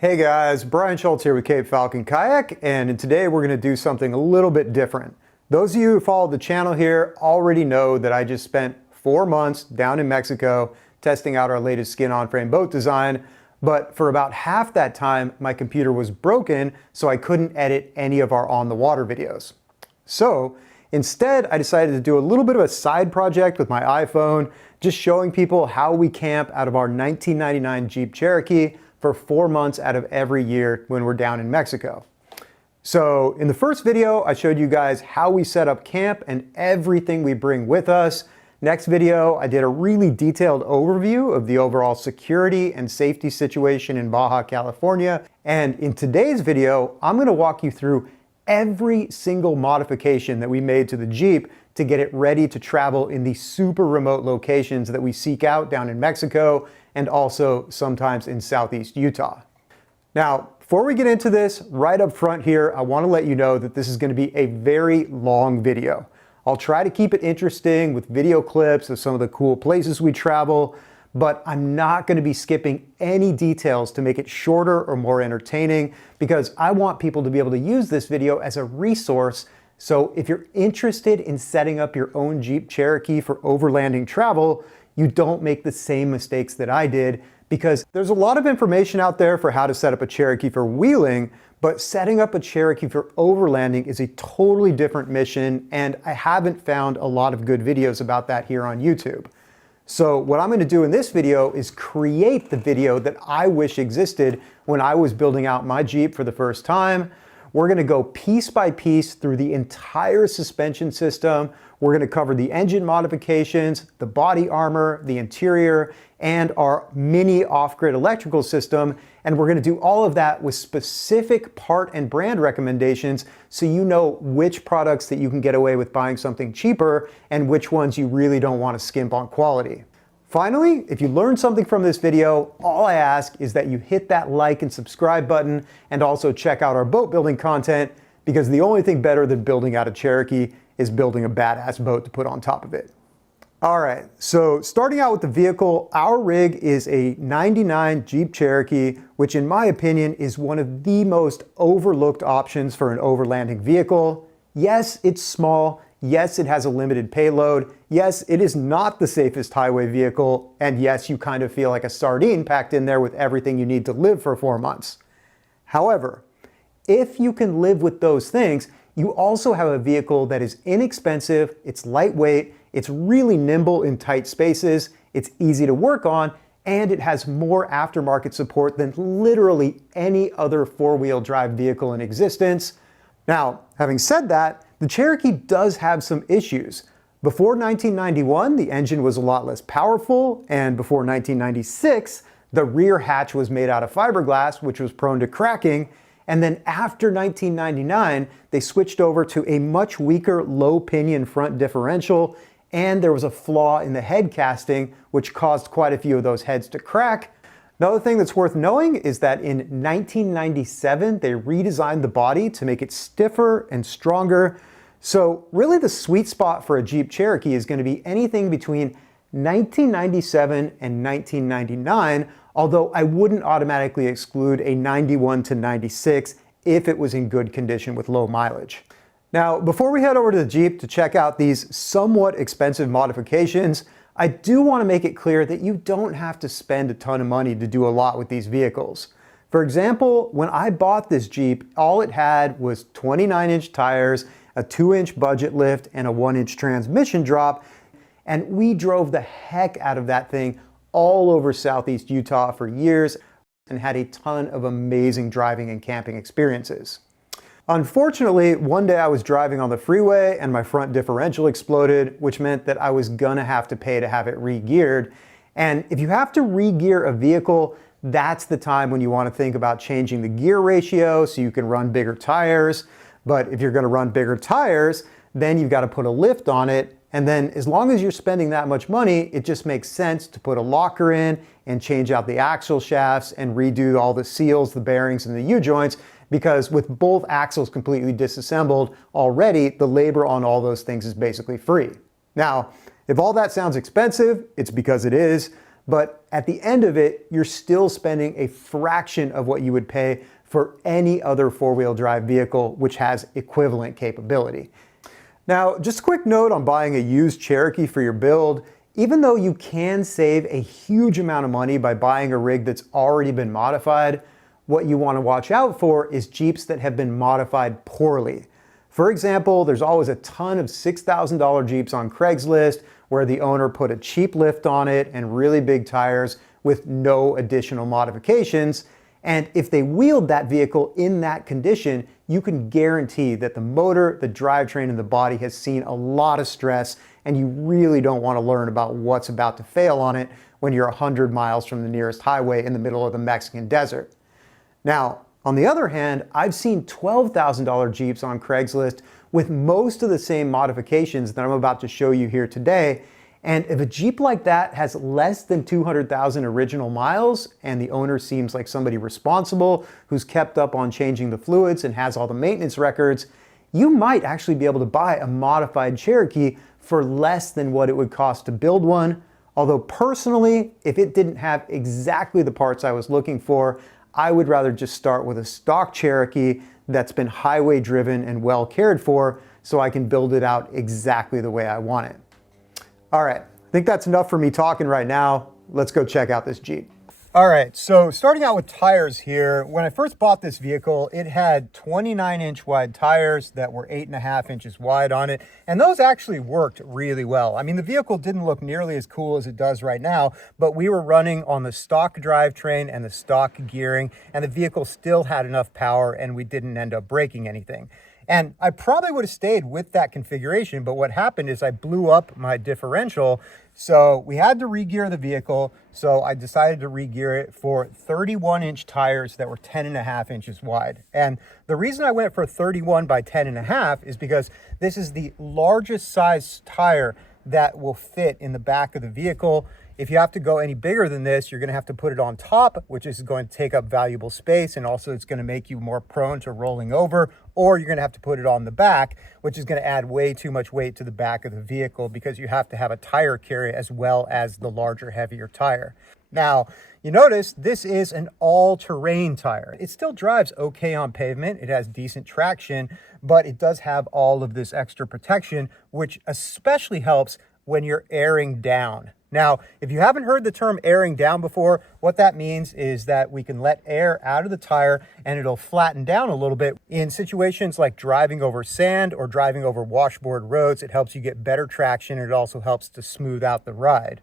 Hey guys, Brian Schultz here with Cape Falcon Kayak, and today we're going to do something a little bit different. Those of you who follow the channel here already know that I just spent 4 months down in Mexico testing out our latest skin-on frame boat design, but for about half that time my computer was broken, so I couldn't edit any of our on the water videos. So instead I decided to do a little bit of a side project with my iPhone, just showing people how we camp out of our 1999 Jeep Cherokee for 4 months out of every year when we're down in Mexico. So in the first video, I showed you guys how we set up camp and everything we bring with us. Next video, I did a really detailed overview of the overall security and safety situation in Baja, California. And in today's video, I'm gonna walk you through every single modification that we made to the Jeep to get it ready to travel in the super remote locations that we seek out down in Mexico and also sometimes in Southeast Utah. Now, before we get into this, right up front here, I want to let you know that this is going to be a very long video. I'll try to keep it interesting with video clips of some of the cool places we travel, but I'm not going to be skipping any details to make it shorter or more entertaining because I want people to be able to use this video as a resource. So if you're interested in setting up your own Jeep Cherokee for overlanding travel, you don't make the same mistakes that I did, because there's a lot of information out there for how to set up a Cherokee for wheeling, but setting up a Cherokee for overlanding is a totally different mission, and I haven't found a lot of good videos about that here on YouTube. So what I'm going to do in this video is create the video that I wish existed when I was building out my Jeep for the first time. We're going to go piece by piece through the entire suspension system. We're going to cover the engine modifications, the body armor, the interior, and our mini off-grid electrical system. And we're going to do all of that with specific part and brand recommendations so you know which products that you can get away with buying something cheaper and which ones you really don't want to skimp on quality. Finally, if you learned something from this video, all I ask is that you hit that like and subscribe button and also check out our boat building content, because the only thing better than building out a Cherokee is building a badass boat to put on top of it. All right, so starting out with the vehicle, our rig is a 99 Jeep Cherokee, which in my opinion is one of the most overlooked options for an overlanding vehicle. Yes, it's small. Yes, it has a limited payload. Yes, it is not the safest highway vehicle. And yes, you kind of feel like a sardine packed in there with everything you need to live for 4 months. However, if you can live with those things, you also have a vehicle that is inexpensive, it's lightweight, it's really nimble in tight spaces, it's easy to work on, and it has more aftermarket support than literally any other four-wheel drive vehicle in existence. Now, having said that, the Cherokee does have some issues. Before 1991, the engine was a lot less powerful, and before 1996, the rear hatch was made out of fiberglass, which was prone to cracking. And then after 1999, they switched over to a much weaker low pinion front differential, and there was a flaw in the head casting, which caused quite a few of those heads to crack. Another thing that's worth knowing is that in 1997, they redesigned the body to make it stiffer and stronger. So really the sweet spot for a Jeep Cherokee is going to be anything between 1997 and 1999, although I wouldn't automatically exclude a 91 to 96 if it was in good condition with low mileage. Now, before we head over to the Jeep to check out these somewhat expensive modifications, I do want to make it clear that you don't have to spend a ton of money to do a lot with these vehicles. For example, when I bought this Jeep, all it had was 29-inch tires, a 2-inch budget lift, and a 1-inch transmission drop, and we drove the heck out of that thing all over Southeast Utah for years and had a ton of amazing driving and camping experiences. Unfortunately, one day I was driving on the freeway and my front differential exploded, which meant that I was gonna have to pay to have it re-geared. And if you have to re-gear a vehicle, that's the time when you want to think about changing the gear ratio so you can run bigger tires. But if you're gonna run bigger tires, then you've got to put a lift on it. And then as long as you're spending that much money, it just makes sense to put a locker in and change out the axle shafts and redo all the seals, the bearings, and the U-joints, because with both axles completely disassembled already, the labor on all those things is basically free. Now, if all that sounds expensive, it's because it is, but at the end of it, you're still spending a fraction of what you would pay for any other four-wheel drive vehicle which has equivalent capability. Now, just a quick note on buying a used Cherokee for your build. Even though you can save a huge amount of money by buying a rig that's already been modified, what you want to watch out for is Jeeps that have been modified poorly. For example, there's always a ton of $6,000 Jeeps on Craigslist where the owner put a cheap lift on it and really big tires with no additional modifications. And if they wheeled that vehicle in that condition, you can guarantee that the motor, the drivetrain, and the body has seen a lot of stress, and you really don't want to learn about what's about to fail on it when you're 100 miles from the nearest highway in the middle of the Mexican desert. Now, on the other hand, I've seen $12,000 Jeeps on Craigslist with most of the same modifications that I'm about to show you here today. And if a Jeep like that has less than 200,000 original miles and the owner seems like somebody responsible who's kept up on changing the fluids and has all the maintenance records, you might actually be able to buy a modified Cherokee for less than what it would cost to build one. Although personally, if it didn't have exactly the parts I was looking for, I would rather just start with a stock Cherokee that's been highway driven and well cared for so I can build it out exactly the way I want it. All right, I think that's enough for me talking right now. Let's go check out this Jeep. All right, so starting out with tires here, when I first bought this vehicle, it had 29-inch wide tires that were 8.5 inches wide on it, and those actually worked really well. I mean, the vehicle didn't look nearly as cool as it does right now, but we were running on the stock drivetrain and the stock gearing, and the vehicle still had enough power, and we didn't end up breaking anything. And I probably would have stayed with that configuration, but what happened is I blew up my differential, so we had to re-gear the vehicle, so I decided to re-gear it for 31-inch tires that were 10.5 inches wide. And the reason I went for 31 by 10.5 is because this is the largest size tire that will fit in the back of the vehicle. If you have to go any bigger than this, you're going to have to put it on top, which is going to take up valuable space, and also it's going to make you more prone to rolling over, or you're going to have to put it on the back, which is going to add way too much weight to the back of the vehicle because you have to have a tire carry as well as the larger, heavier tire. Now, you notice this is an all-terrain tire. It still drives okay on pavement. It has decent traction, but it does have all of this extra protection, which especially helps when you're airing down. Now, if you haven't heard the term airing down before, what that means is that we can let air out of the tire and it'll flatten down a little bit. In situations like driving over sand or driving over washboard roads, it helps you get better traction, and it also helps to smooth out the ride.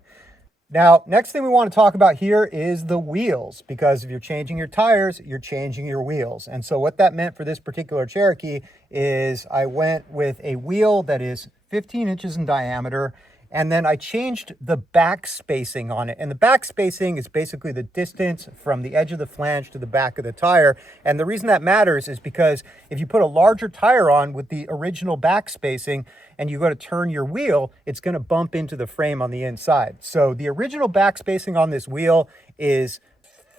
Now, next thing we want to talk about here is the wheels, because if you're changing your tires, you're changing your wheels. And so what that meant for this particular Cherokee is I went with a wheel that is 15 inches in diameter, and then I changed the back spacing on it. And the back spacing is basically the distance from the edge of the flange to the back of the tire. And the reason that matters is because if you put a larger tire on with the original back spacing and you go to turn your wheel, it's going to bump into the frame on the inside. So the original back spacing on this wheel is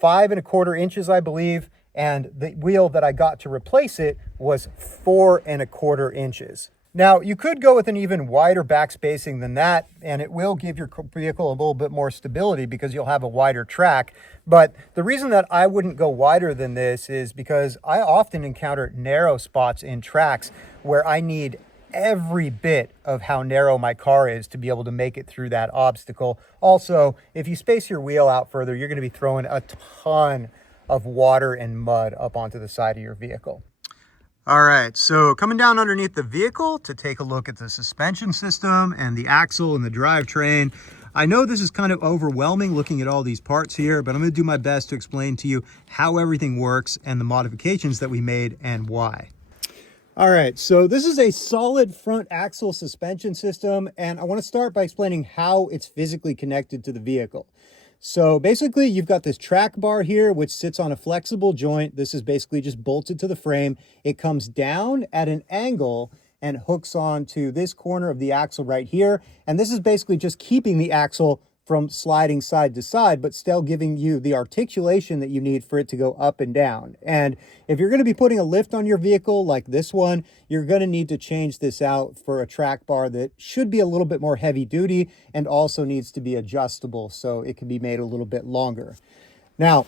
5.25 inches, I believe. And the wheel that I got to replace it was 4.25 inches. Now, you could go with an even wider back spacing than that, and it will give your vehicle a little bit more stability because you'll have a wider track. But the reason that I wouldn't go wider than this is because I often encounter narrow spots in tracks where I need every bit of how narrow my car is to be able to make it through that obstacle. Also, if you space your wheel out further, you're going to be throwing a ton of water and mud up onto the side of your vehicle. All right, so coming down underneath the vehicle to take a look at the suspension system and the axle and the drivetrain. I know this is kind of overwhelming looking at all these parts here, but I'm going to do my best to explain to you how everything works and the modifications that we made and why. All right, so this is a solid front axle suspension system, and I want to start by explaining how it's physically connected to the vehicle. So basically you've got this track bar here, which sits on a flexible joint. This is basically just bolted to the frame. It comes down at an angle and hooks on to this corner of the axle right here. And this is basically just keeping the axle from sliding side to side, but still giving you the articulation that you need for it to go up and down. And if you're going to be putting a lift on your vehicle like this one, you're going to need to change this out for a track bar that should be a little bit more heavy duty and also needs to be adjustable so it can be made a little bit longer. Now,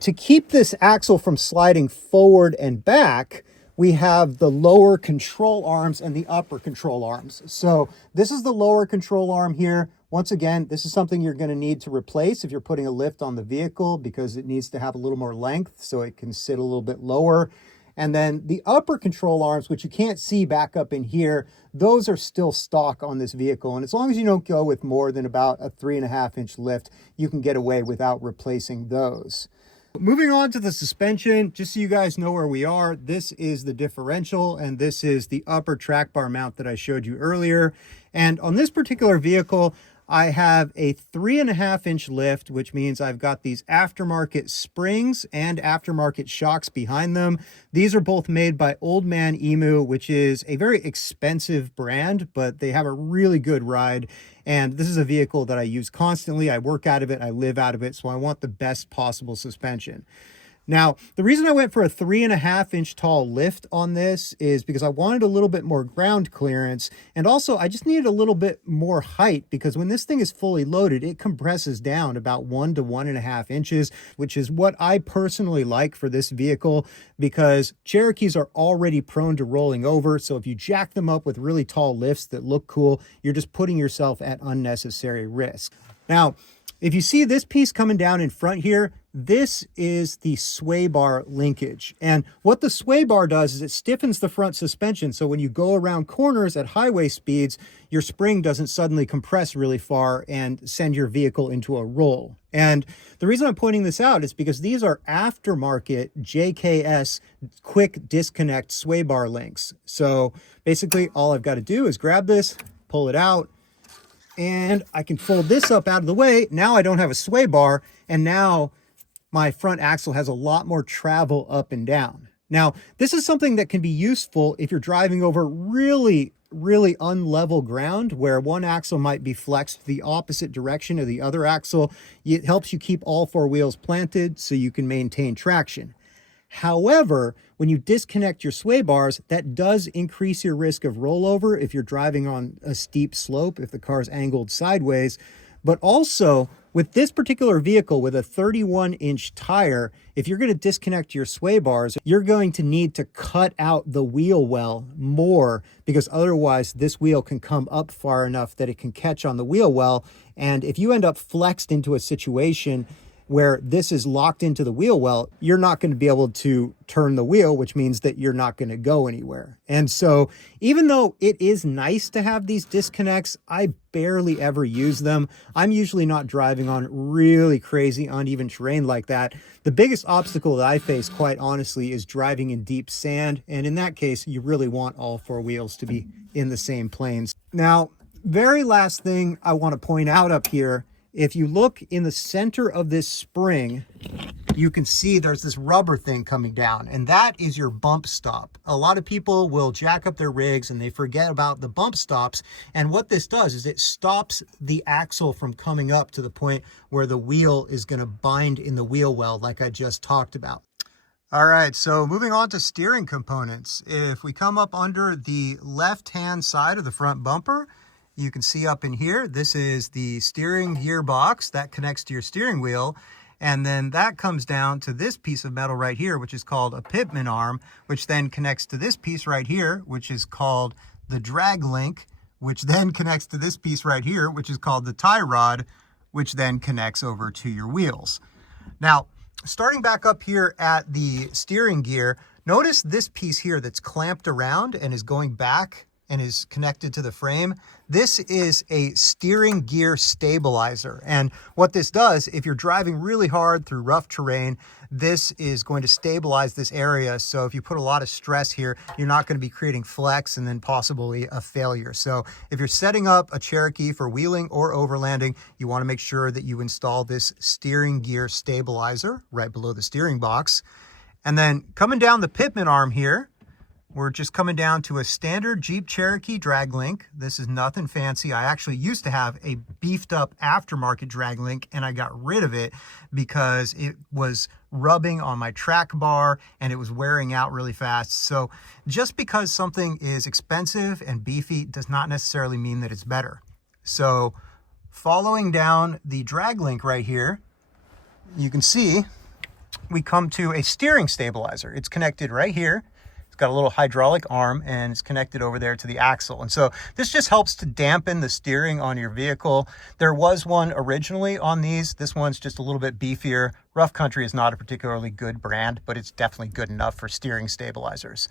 to keep this axle from sliding forward and back, we have the lower control arms and the upper control arms. So this is the lower control arm here. Once again, this is something you're going to need to replace if you're putting a lift on the vehicle because it needs to have a little more length so it can sit a little bit lower. And then the upper control arms, which you can't see back up in here, those are still stock on this vehicle. And as long as you don't go with more than about a 3.5-inch lift, you can get away without replacing those. Moving on to the suspension, just so you guys know where we are, this is the differential and this is the upper track bar mount that I showed you earlier. And on this particular vehicle, I have a 3.5-inch lift, which means I've got these aftermarket springs and aftermarket shocks behind them. These are both made by Old Man Emu, which is a very expensive brand, but they have a really good ride. And this is a vehicle that I use constantly. I work out of it, I live out of it, so I want the best possible suspension. Now, the reason I went for a 3.5-inch tall lift on this is because I wanted a little bit more ground clearance. And also, I just needed a little bit more height because when this thing is fully loaded, it compresses down about 1 to 1.5 inches, which is what I personally like for this vehicle because Cherokees are already prone to rolling over. So if you jack them up with really tall lifts that look cool, you're just putting yourself at unnecessary risk. Now, if you see this piece coming down in front here, this is the sway bar linkage. And what the sway bar does is it stiffens the front suspension. So when you go around corners at highway speeds, your spring doesn't suddenly compress really far and send your vehicle into a roll. And the reason I'm pointing this out is because these are aftermarket JKS quick disconnect sway bar links. So basically all I've got to do is grab this, pull it out, and I can fold this up out of the way. Now I don't have a sway bar, and now my front axle has a lot more travel up and down. Now, this is something that can be useful if you're driving over really unlevel ground where one axle might be flexed the opposite direction of the other axle. It helps you keep all four wheels planted so you can maintain traction. However, when you disconnect your sway bars, that does increase your risk of rollover if you're driving on a steep slope, if the car's angled sideways. But also, with this particular vehicle with a 31-inch tire, if you're going to disconnect your sway bars, you're going to need to cut out the wheel well more because otherwise this wheel can come up far enough that it can catch on the wheel well. And if you end up flexed into a situation where this is locked into the wheel well, you're not going to be able to turn the wheel, which means that you're not going to go anywhere. And so even though it is nice to have these disconnects, I barely ever use them. I'm usually not driving on really crazy uneven terrain like that. The biggest obstacle that I face, quite honestly, is driving in deep sand. And in that case, you really want all four wheels to be in the same planes. Now, very last thing I want to point out up here, if you look in the center of this spring, you can see there's this rubber thing coming down, and that is your bump stop. A lot of people will jack up their rigs and they forget about the bump stops. And what this does is it stops the axle from coming up to the point where the wheel is going to bind in the wheel well, like I just talked about. All right, so moving on to steering components. If we come up under the left-hand side of the front bumper, you can see up in here, this is the steering gearbox that connects to your steering wheel. And then that comes down to this piece of metal right here, which is called a pitman arm, which then connects to this piece right here, which is called the drag link, which then connects to this piece right here, which is called the tie rod, which then connects over to your wheels. Now, starting back up here at the steering gear, notice this piece here that's clamped around and is going back and is connected to the frame. This is a steering gear stabilizer. And what this does, if you're driving really hard through rough terrain, this is going to stabilize this area. So if you put a lot of stress here, you're not going to be creating flex and then possibly a failure. So if you're setting up a Cherokee for wheeling or overlanding, you want to make sure that you install this steering gear stabilizer right below the steering box. And then coming down the pitman arm here, we're just coming down to a standard Jeep Cherokee drag link. This is nothing fancy. I actually used to have a beefed up aftermarket drag link and I got rid of it because it was rubbing on my track bar and it was wearing out really fast. So just because something is expensive and beefy does not necessarily mean that it's better. So following down the drag link right here, you can see we come to a steering stabilizer. It's connected right here. It's got a little hydraulic arm and it's connected over there to the axle. And so this just helps to dampen the steering on your vehicle. There was one originally on these. This one's just a little bit beefier. Rough Country is not a particularly good brand, but it's definitely good enough for steering stabilizers.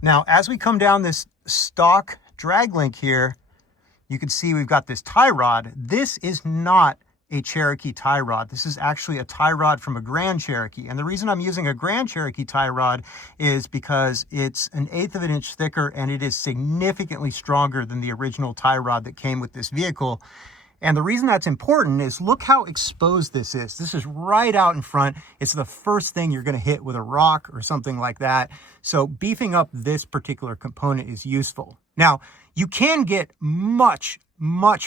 Now, as we come down this stock drag link here, you can see we've got this tie rod. This is not a Cherokee tie rod. This is actually a tie rod from a Grand Cherokee. And the reason I'm using a Grand Cherokee tie rod is because it's 1/8 of an inch thicker and it is significantly stronger than the original tie rod that came with this vehicle. And the reason that's important is look how exposed this is. This is right out in front. It's the first thing you're going to hit with a rock or something like that. So beefing up this particular component is useful. Now, you can get much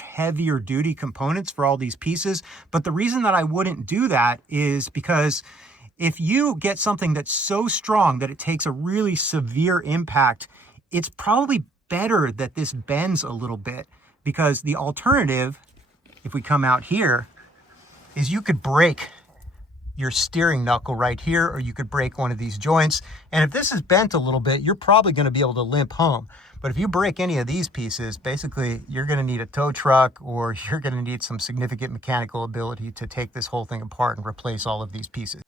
heavier duty components for all these pieces, but the reason that I wouldn't do that is because if you get something that's so strong that it takes a really severe impact, it's probably better that this bends a little bit, because the alternative, if we come out here, is you could break your steering knuckle right here, or you could break one of these joints. And if this is bent a little bit, you're probably going to be able to limp home. But if you break any of these pieces, basically you're going to need a tow truck, or you're going to need some significant mechanical ability to take this whole thing apart and replace all of these pieces.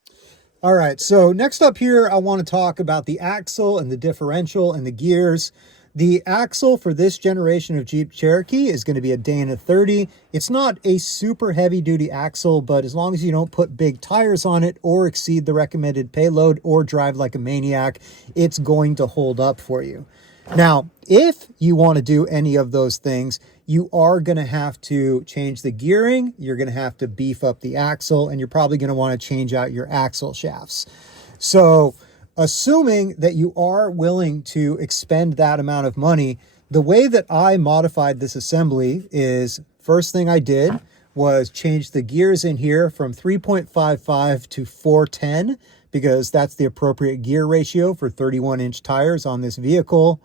All right, so next up here, I want to talk about the axle and the differential and the gears. The axle for this generation of Jeep Cherokee is going to be a Dana 30. It's not a super heavy duty axle, but as long as you don't put big tires on it or exceed the recommended payload or drive like a maniac, it's going to hold up for you. Now, if you want to do any of those things, you are going to have to change the gearing, you're going to have to beef up the axle, and you're probably going to want to change out your axle shafts. So assuming that you are willing to expend that amount of money, the way that I modified this assembly is, first thing I did was change the gears in here from 3.55 to 410, because that's the appropriate gear ratio for 31-inch tires on this vehicle.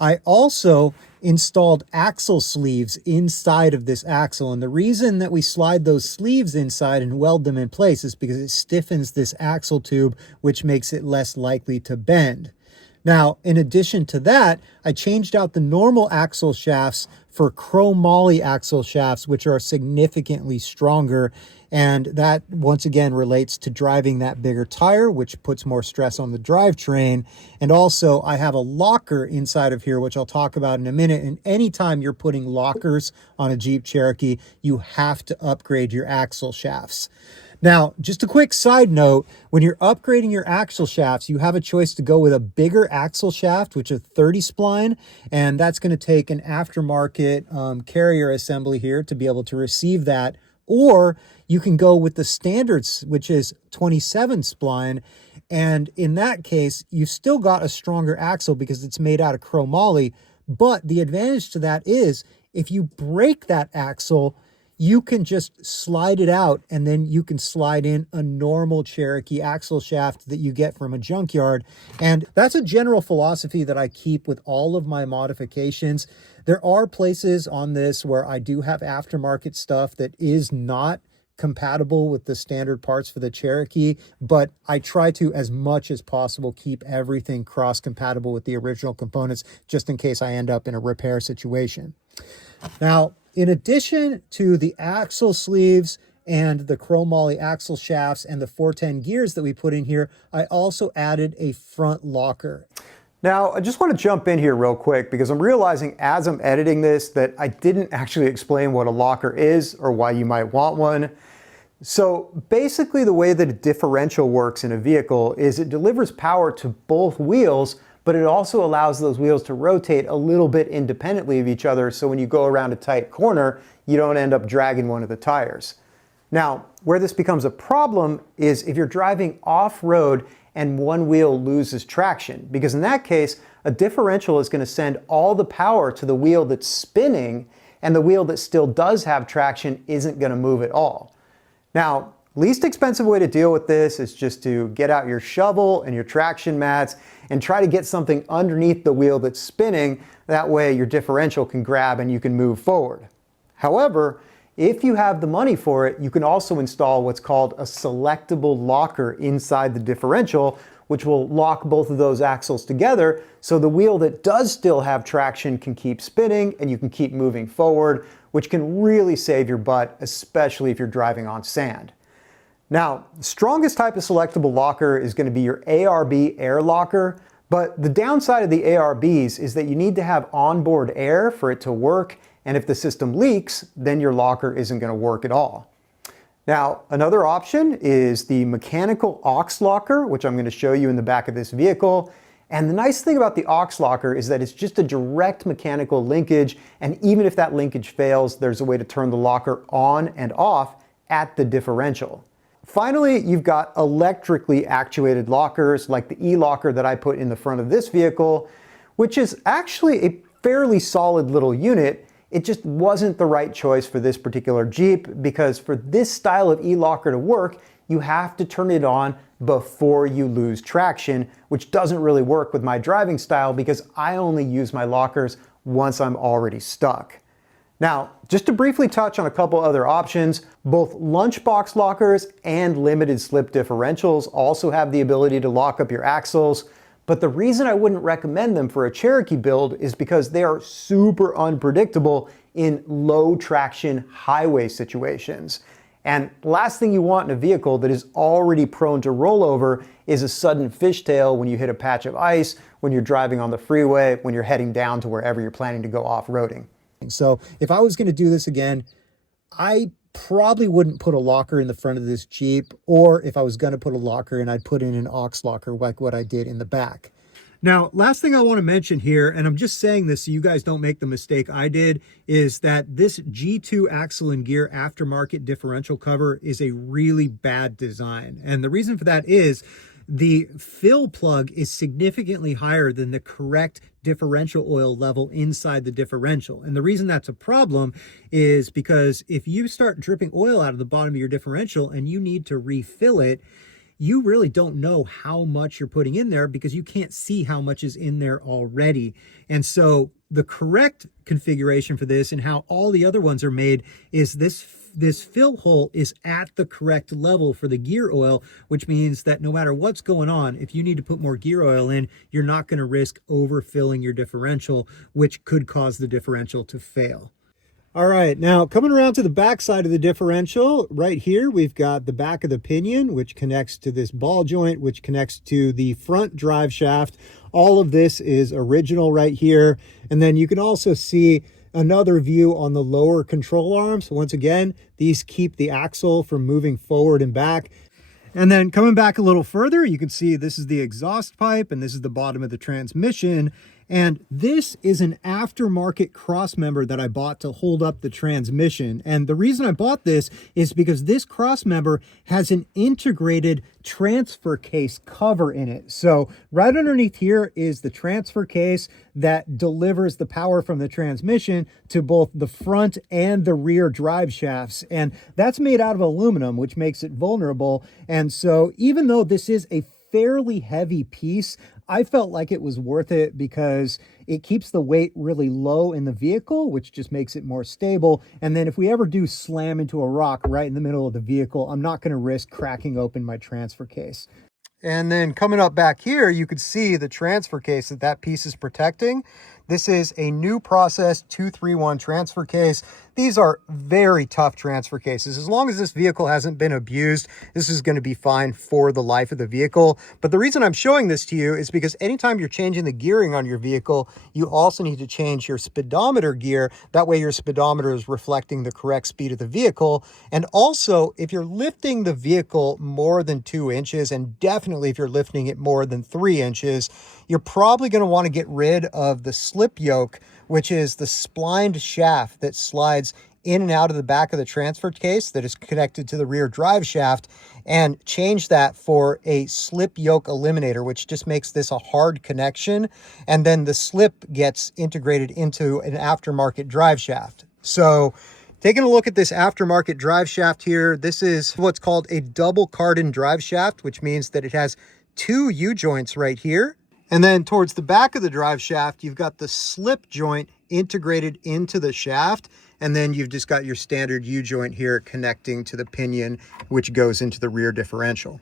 I also installed axle sleeves inside of this axle. And the reason that we slide those sleeves inside and weld them in place is because it stiffens this axle tube, which makes it less likely to bend. Now, in addition to that, I changed out the normal axle shafts for chromoly axle shafts, which are significantly stronger. And that, once again, relates to driving that bigger tire, which puts more stress on the drivetrain. And also, I have a locker inside of here, which I'll talk about in a minute. And anytime you're putting lockers on a Jeep Cherokee, you have to upgrade your axle shafts. Now, just a quick side note, when you're upgrading your axle shafts, you have a choice to go with a bigger axle shaft, which is 30 spline, and that's going to take an aftermarket carrier assembly here to be able to receive that. Or you can go with the standards, which is 27 spline, and in that case, you've still got a stronger axle because it's made out of chromoly. But the advantage to that is if you break that axle, you can just slide it out, and then you can slide in a normal Cherokee axle shaft that you get from a junkyard. And that's a general philosophy that I keep with all of my modifications. There are places on this where I do have aftermarket stuff that is not compatible with the standard parts for the Cherokee, but I try to, as much as possible, keep everything cross-compatible with the original components, just in case I end up in a repair situation. Now, in addition to the axle sleeves and the chromoly axle shafts and the 410 gears that we put in here, I also added a front locker. Now, I just want to jump in here real quick because I'm realizing as I'm editing this that I didn't actually explain what a locker is or why you might want one. So basically the way that a differential works in a vehicle is it delivers power to both wheels, but it also allows those wheels to rotate a little bit independently of each other, so when you go around a tight corner, you don't end up dragging one of the tires. Now, where this becomes a problem is if you're driving off-road and one wheel loses traction, because in that case, a differential is going to send all the power to the wheel that's spinning, and the wheel that still does have traction isn't going to move at all. Now, least expensive way to deal with this is just to get out your shovel and your traction mats and try to get something underneath the wheel that's spinning. That way your differential can grab and you can move forward. However, if you have the money for it, you can also install what's called a selectable locker inside the differential, which will lock both of those axles together so the wheel that does still have traction can keep spinning and you can keep moving forward, which can really save your butt, especially if you're driving on sand. Now, the strongest type of selectable locker is going to be your ARB air locker, but the downside of the ARBs is that you need to have onboard air for it to work, and if the system leaks, then your locker isn't going to work at all. Now, another option is the mechanical aux locker, which I'm going to show you in the back of this vehicle. And the nice thing about the aux locker is that it's just a direct mechanical linkage, and even if that linkage fails, there's a way to turn the locker on and off at the differential. Finally, you've got electrically actuated lockers like the e-locker that I put in the front of this vehicle, which is actually a fairly solid little unit. It just wasn't the right choice for this particular Jeep, because for this style of e-locker to work, you have to turn it on before you lose traction, which doesn't really work with my driving style because I only use my lockers once I'm already stuck. Now, just to briefly touch on a couple other options, both lunchbox lockers and limited slip differentials also have the ability to lock up your axles, but the reason I wouldn't recommend them for a Cherokee build is because they are super unpredictable in low traction highway situations. And last thing you want in a vehicle that is already prone to rollover is a sudden fishtail when you hit a patch of ice, when you're driving on the freeway, when you're heading down to wherever you're planning to go off-roading. So if I was going to do this again, I probably wouldn't put a locker in the front of this Jeep, or if I was going to put a locker in, I'd put in an aux locker like what I did in the back. Now, last thing I want to mention here, and I'm just saying this so you guys don't make the mistake I did, is that this G2 axle and gear aftermarket differential cover is a really bad design. And the reason for that is the fill plug is significantly higher than the correct differential oil level inside the differential. And the reason that's a problem is because if you start dripping oil out of the bottom of your differential and you need to refill it, you really don't know how much you're putting in there because you can't see how much is in there already. And so the correct configuration for this and how all the other ones are made is this fill hole is at the correct level for the gear oil, which means that no matter what's going on, if you need to put more gear oil in, you're not going to risk overfilling your differential, which could cause the differential to fail. All right, now coming around to the back side of the differential, right here we've got the back of the pinion, which connects to this ball joint, which connects to the front drive shaft. All of this is original right here. And then you can also see another view on the lower control arms. Once again, these keep the axle from moving forward and back. And then coming back a little further, you can see this is the exhaust pipe and this is the bottom of the transmission. And this is an aftermarket cross member that I bought to hold up the transmission. And the reason I bought this is because this cross member has an integrated transfer case cover in it. So right underneath here is the transfer case that delivers the power from the transmission to both the front and the rear drive shafts. And that's made out of aluminum, which makes it vulnerable. And so even though this is a fairly heavy piece, I felt like it was worth it because it keeps the weight really low in the vehicle, which just makes it more stable. And then if we ever do slam into a rock right in the middle of the vehicle, I'm not going to risk cracking open my transfer case. And then coming up back here, you could see the transfer case that piece is protecting. This is a new process 231 transfer case. These are very tough transfer cases. As long as this vehicle hasn't been abused, this is going to be fine for the life of the vehicle. But the reason I'm showing this to you is because anytime you're changing the gearing on your vehicle, you also need to change your speedometer gear. That way your speedometer is reflecting the correct speed of the vehicle. And also, if you're lifting the vehicle more than 2 inches, and definitely if you're lifting it more than 3 inches, you're probably going to want to get rid of the slip yoke, which is the splined shaft that slides in and out of the back of the transfer case that is connected to the rear drive shaft and change that for a slip yoke eliminator, which just makes this a hard connection. And then the slip gets integrated into an aftermarket drive shaft. So taking a look at this aftermarket drive shaft here, this is what's called a double cardan drive shaft, which means that it has two U-joints right here. And then towards the back of the drive shaft, you've got the slip joint integrated into the shaft. And then you've just got your standard U-joint here connecting to the pinion, which goes into the rear differential.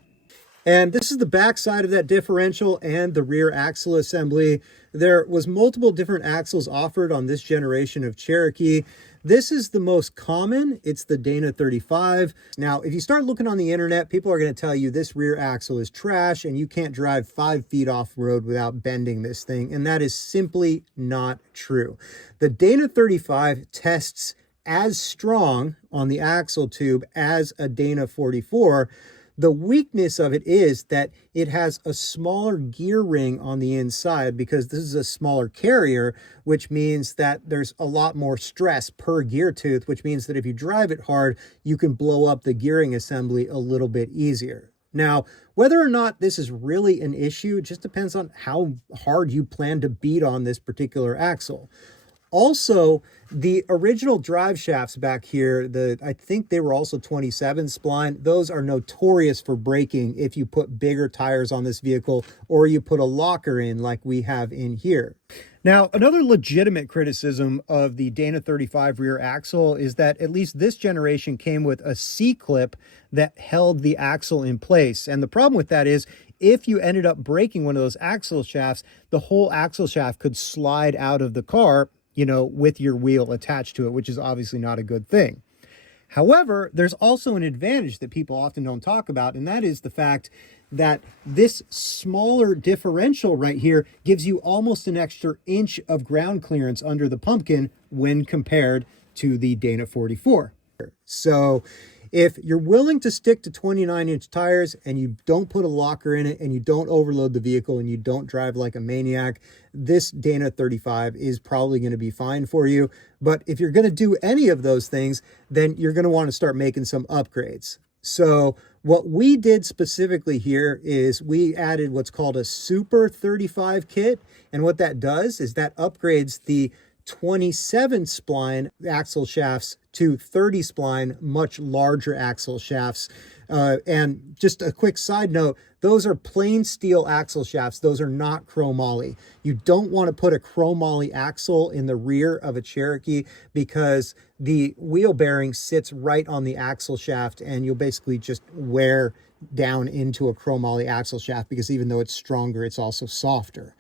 And this is the back side of that differential and the rear axle assembly. There was multiple different axles offered on this generation of Cherokee. This is the most common. It's the Dana 35. Now, if you start looking on the internet, people are going to tell you this rear axle is trash and you can't drive 5 feet off road without bending this thing. And that is simply not true. The Dana 35 tests as strong on the axle tube as a Dana 44. The weakness of it is that it has a smaller gear ring on the inside because this is a smaller carrier, which means that there's a lot more stress per gear tooth, which means that if you drive it hard, you can blow up the gearing assembly a little bit easier. Now, whether or not this is really an issue, it just depends on how hard you plan to beat on this particular axle. Also, the original drive shafts back here, I think they were also 27 spline. Those are notorious for breaking if you put bigger tires on this vehicle or you put a locker in like we have in here. Now, another legitimate criticism of the Dana 35 rear axle is that at least this generation came with a C-clip that held the axle in place. And the problem with that is if you ended up breaking one of those axle shafts, the whole axle shaft could slide out of the car, you know, with your wheel attached to it, which is obviously not a good thing. However, there's also an advantage that people often don't talk about, and that is the fact that this smaller differential right here gives you almost an extra inch of ground clearance under the pumpkin when compared to the Dana 44. So if you're willing to stick to 29-inch tires and you don't put a locker in it and you don't overload the vehicle and you don't drive like a maniac, this Dana 35 is probably going to be fine for you. But if you're going to do any of those things, then you're going to want to start making some upgrades. So what we did specifically here is we added what's called a Super 35 kit. And what that does is that upgrades the 27 spline axle shafts to 30 spline, much larger axle shafts. And just a quick side note, those are plain steel axle shafts. Those are not chromoly. You don't want to put a chromoly axle in the rear of a Cherokee because the wheel bearing sits right on the axle shaft and you'll basically just wear down into a chromoly axle shaft because even though it's stronger, it's also softer.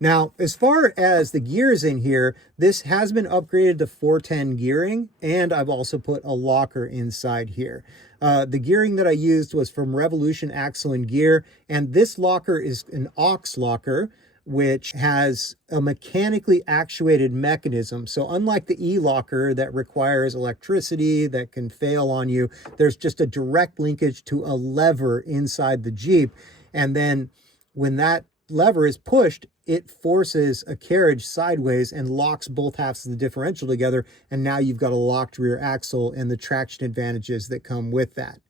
Now, as far as the gears in here, this has been upgraded to 410 gearing, and I've also put a locker inside here. The gearing that I used was from Revolution Axle and Gear, and this locker is an aux locker, which has a mechanically actuated mechanism. So unlike the e-locker that requires electricity that can fail on you, there's just a direct linkage to a lever inside the Jeep, and then when that lever is pushed, it forces a carriage sideways and locks both halves of the differential together. And now you've got a locked rear axle and the traction advantages that come with that.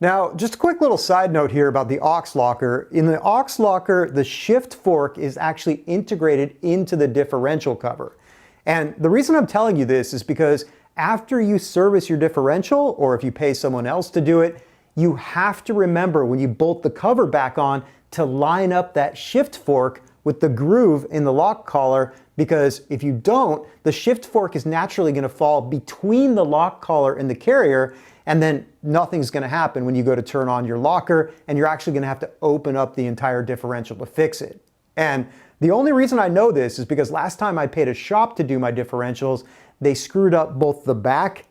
Now, just a quick little side note here about the aux locker. In the aux locker, the shift fork is actually integrated into the differential cover. And the reason I'm telling you this is because after you service your differential, or if you pay someone else to do it, you have to remember when you bolt the cover back on to line up that shift fork with the groove in the lock collar, because if you don't, the shift fork is naturally going to fall between the lock collar and the carrier, and then nothing's going to happen when you go to turn on your locker, and you're actually going to have to open up the entire differential to fix it. And the only reason I know this is because last time I paid a shop to do my differentials, they screwed up both the back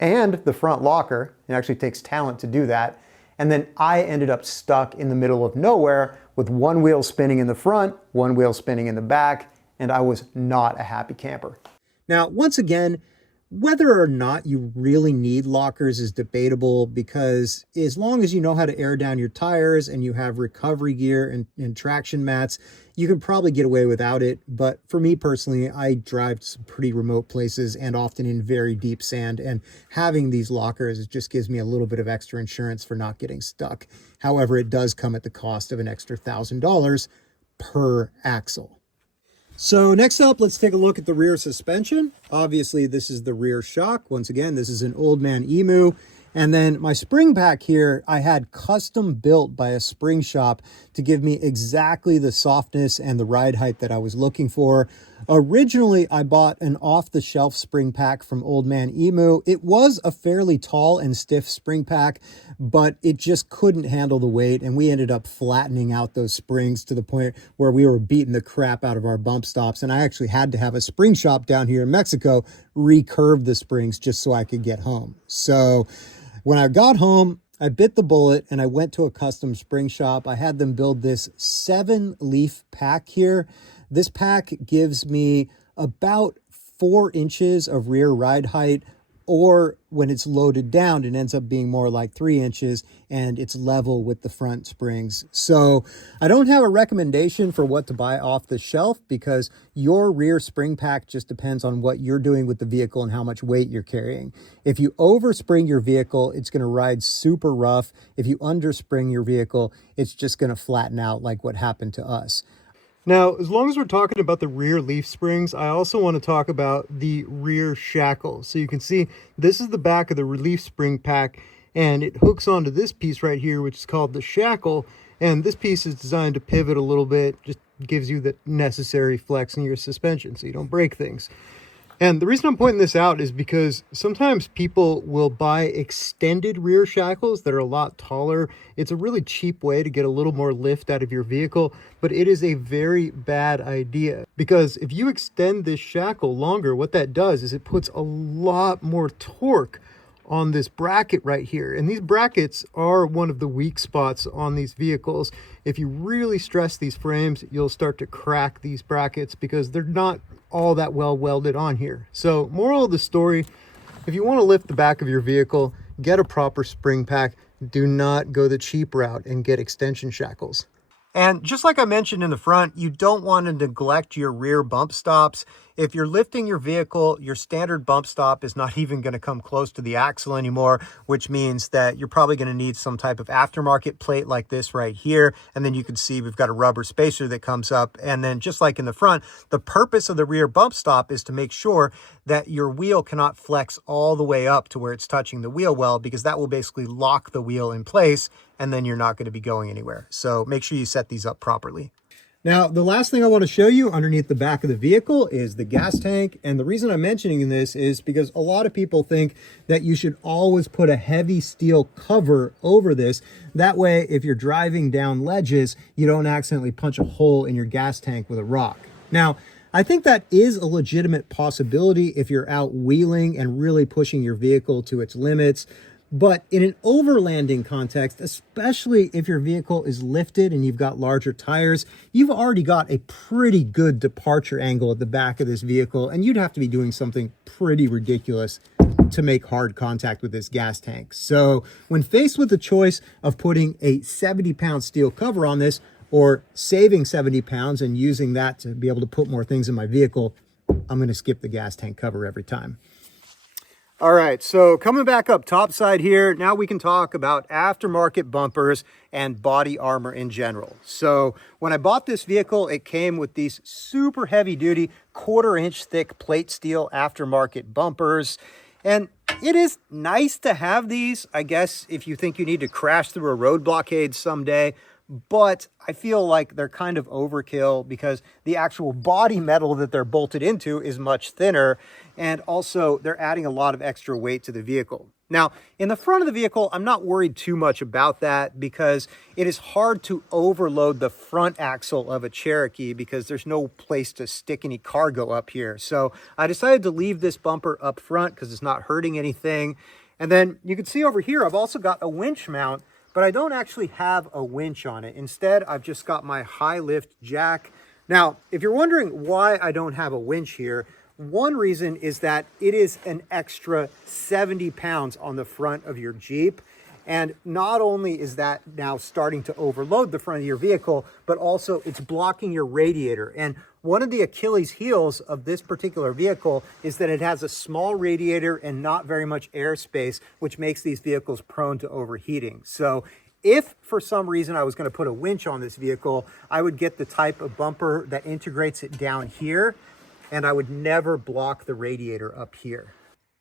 and the front locker. It actually takes talent to do that. And then I ended up stuck in the middle of nowhere with one wheel spinning in the front, one wheel spinning in the back, and I was not a happy camper. Now, once again, Whether or not you really need lockers is debatable, because as long as you know how to air down your tires and you have recovery gear and traction mats, you can probably get away without it. But for me personally, I drive to some pretty remote places and often in very deep sand, and having these lockers, it just gives me a little bit of extra insurance for not getting stuck. However, it does come at the cost of an extra $1,000 per axle. So next up, let's take a look at the rear suspension. Obviously, this is the rear shock. Once again, this is an Old Man Emu. And then my spring pack here, I had custom built by a spring shop to give me exactly the softness and the ride height that I was looking for. Originally, I bought an off-the-shelf spring pack from Old Man Emu. It was a fairly tall and stiff spring pack, but it just couldn't handle the weight, and we ended up flattening out those springs to the point where we were beating the crap out of our bump stops, and I actually had to have a spring shop down here in Mexico recurve the springs just so I could get home. So when I got home, I bit the bullet and I went to a custom spring shop. I had them build this 7-leaf pack here. This pack gives me about 4 inches of rear ride height, or when it's loaded down, it ends up being more like 3 inches, and it's level with the front springs. So I don't have a recommendation for what to buy off the shelf, because your rear spring pack just depends on what you're doing with the vehicle and how much weight you're carrying. If you overspring your vehicle, it's going to ride super rough. If you underspring your vehicle, it's just going to flatten out like what happened to us. Now, as long as we're talking about the rear leaf springs, I also want to talk about the rear shackle. So you can see this is the back of the relief spring pack, and it hooks onto this piece right here, which is called the shackle. And this piece is designed to pivot a little bit, just gives you the necessary flex in your suspension so you don't break things. And the reason I'm pointing this out is because sometimes people will buy extended rear shackles that are a lot taller. It's a really cheap way to get a little more lift out of your vehicle, but it is a very bad idea, because if you extend this shackle longer, what that does is it puts a lot more torque on this bracket right here. And these brackets are one of the weak spots on these vehicles. If you really stress these frames, you'll start to crack these brackets because they're not all that well welded on here. So moral of the story, if you want to lift the back of your vehicle, get a proper spring pack. Do not go the cheap route and get extension shackles. And just like I mentioned in the front, you don't want to neglect your rear bump stops. If you're lifting your vehicle, your standard bump stop is not even going to come close to the axle anymore, which means that you're probably going to need some type of aftermarket plate like this right here. And then you can see we've got a rubber spacer that comes up. And then just like in the front, the purpose of the rear bump stop is to make sure that your wheel cannot flex all the way up to where it's touching the wheel well, because that will basically lock the wheel in place, and then you're not going to be going anywhere. So make sure you set these up properly. Now, the last thing I want to show you underneath the back of the vehicle is the gas tank. And the reason I'm mentioning this is because a lot of people think that you should always put a heavy steel cover over this. That way, if you're driving down ledges, you don't accidentally punch a hole in your gas tank with a rock. Now, I think that is a legitimate possibility if you're out wheeling and really pushing your vehicle to its limits. But in an overlanding context, especially if your vehicle is lifted and you've got larger tires, you've already got a pretty good departure angle at the back of this vehicle, and you'd have to be doing something pretty ridiculous to make hard contact with this gas tank. So when faced with the choice of putting a 70-pound steel cover on this, or saving 70 pounds and using that to be able to put more things in my vehicle, I'm going to skip the gas tank cover every time. All right, so coming back up topside here, now we can talk about aftermarket bumpers and body armor in general. So when I bought this vehicle, it came with these super heavy duty 1/4 inch thick plate steel aftermarket bumpers. And it is nice to have these, I guess, if you think you need to crash through a road blockade someday. But I feel like they're kind of overkill because the actual body metal that they're bolted into is much thinner. And also they're adding a lot of extra weight to the vehicle. Now, in the front of the vehicle, I'm not worried too much about that because it is hard to overload the front axle of a Cherokee because there's no place to stick any cargo up here. So I decided to leave this bumper up front because it's not hurting anything. And then you can see over here, I've also got a winch mount, but I don't actually have a winch on it. Instead, I've just got my high lift jack. Now, if you're wondering why I don't have a winch here, One reason is that it is an extra 70 pounds on the front of your Jeep. And not only is that now starting to overload the front of your vehicle, but also it's blocking your radiator. And one of the Achilles heels of this particular vehicle is that it has a small radiator and not very much airspace, which makes these vehicles prone to overheating. So if for some reason I was going to put a winch on this vehicle, I would get the type of bumper that integrates it down here, and I would never block the radiator up here.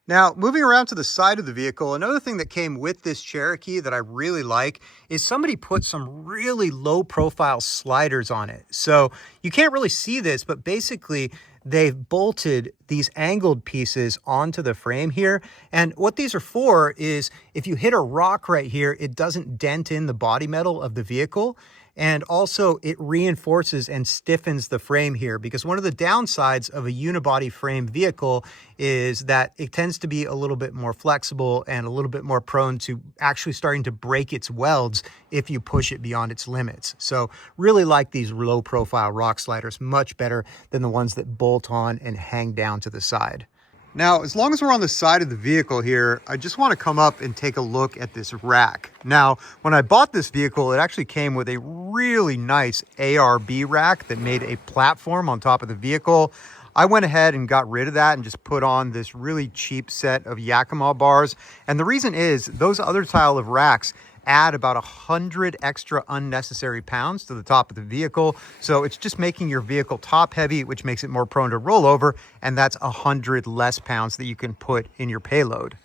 Now, moving around to the side of the vehicle, another thing that came with this Cherokee that I really like is somebody put some really low profile sliders on it. So you can't really see this, but basically they've bolted these angled pieces onto the frame here. And what these are for is if you hit a rock right here, it doesn't dent in the body metal of the vehicle. And also it reinforces and stiffens the frame here, because one of the downsides of a unibody frame vehicle is that it tends to be a little bit more flexible and a little bit more prone to actually starting to break its welds if you push it beyond its limits. So really like these low profile rock sliders, much better than the ones that bolt on and hang down to the side. Now, as long as we're on the side of the vehicle here, I just want to come up and take a look at this rack. Now, when I bought this vehicle, it actually came with a really nice ARB rack that made a platform on top of the vehicle. I went ahead and got rid of that and just put on this really cheap set of Yakima bars. And the reason is those other style of racks add about 100 extra unnecessary pounds to the top of the vehicle. So it's just making your vehicle top heavy, which makes it more prone to rollover. And that's 100 less pounds that you can put in your payload.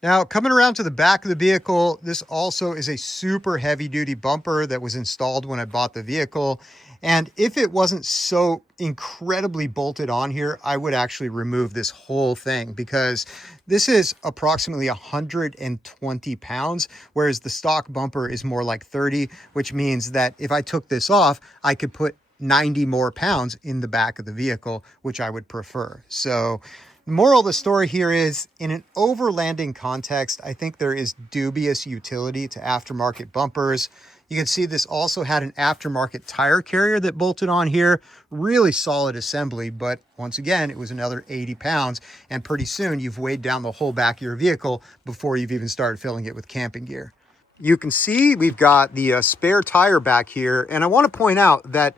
Now, coming around to the back of the vehicle, this also is a super heavy duty bumper that was installed when I bought the vehicle. And if it wasn't so incredibly bolted on here, I would actually remove this whole thing, because this is approximately 120 pounds, whereas the stock bumper is more like 30, which means that if I took this off, I could put 90 more pounds in the back of the vehicle, which I would prefer. So the moral of the story here is, in an overlanding context, I think there is dubious utility to aftermarket bumpers. You can see this also had an aftermarket tire carrier that bolted on here. Really solid assembly, but once again, it was another 80 pounds. And pretty soon you've weighed down the whole back of your vehicle before you've even started filling it with camping gear. You can see we've got the spare tire back here. And I want to point out that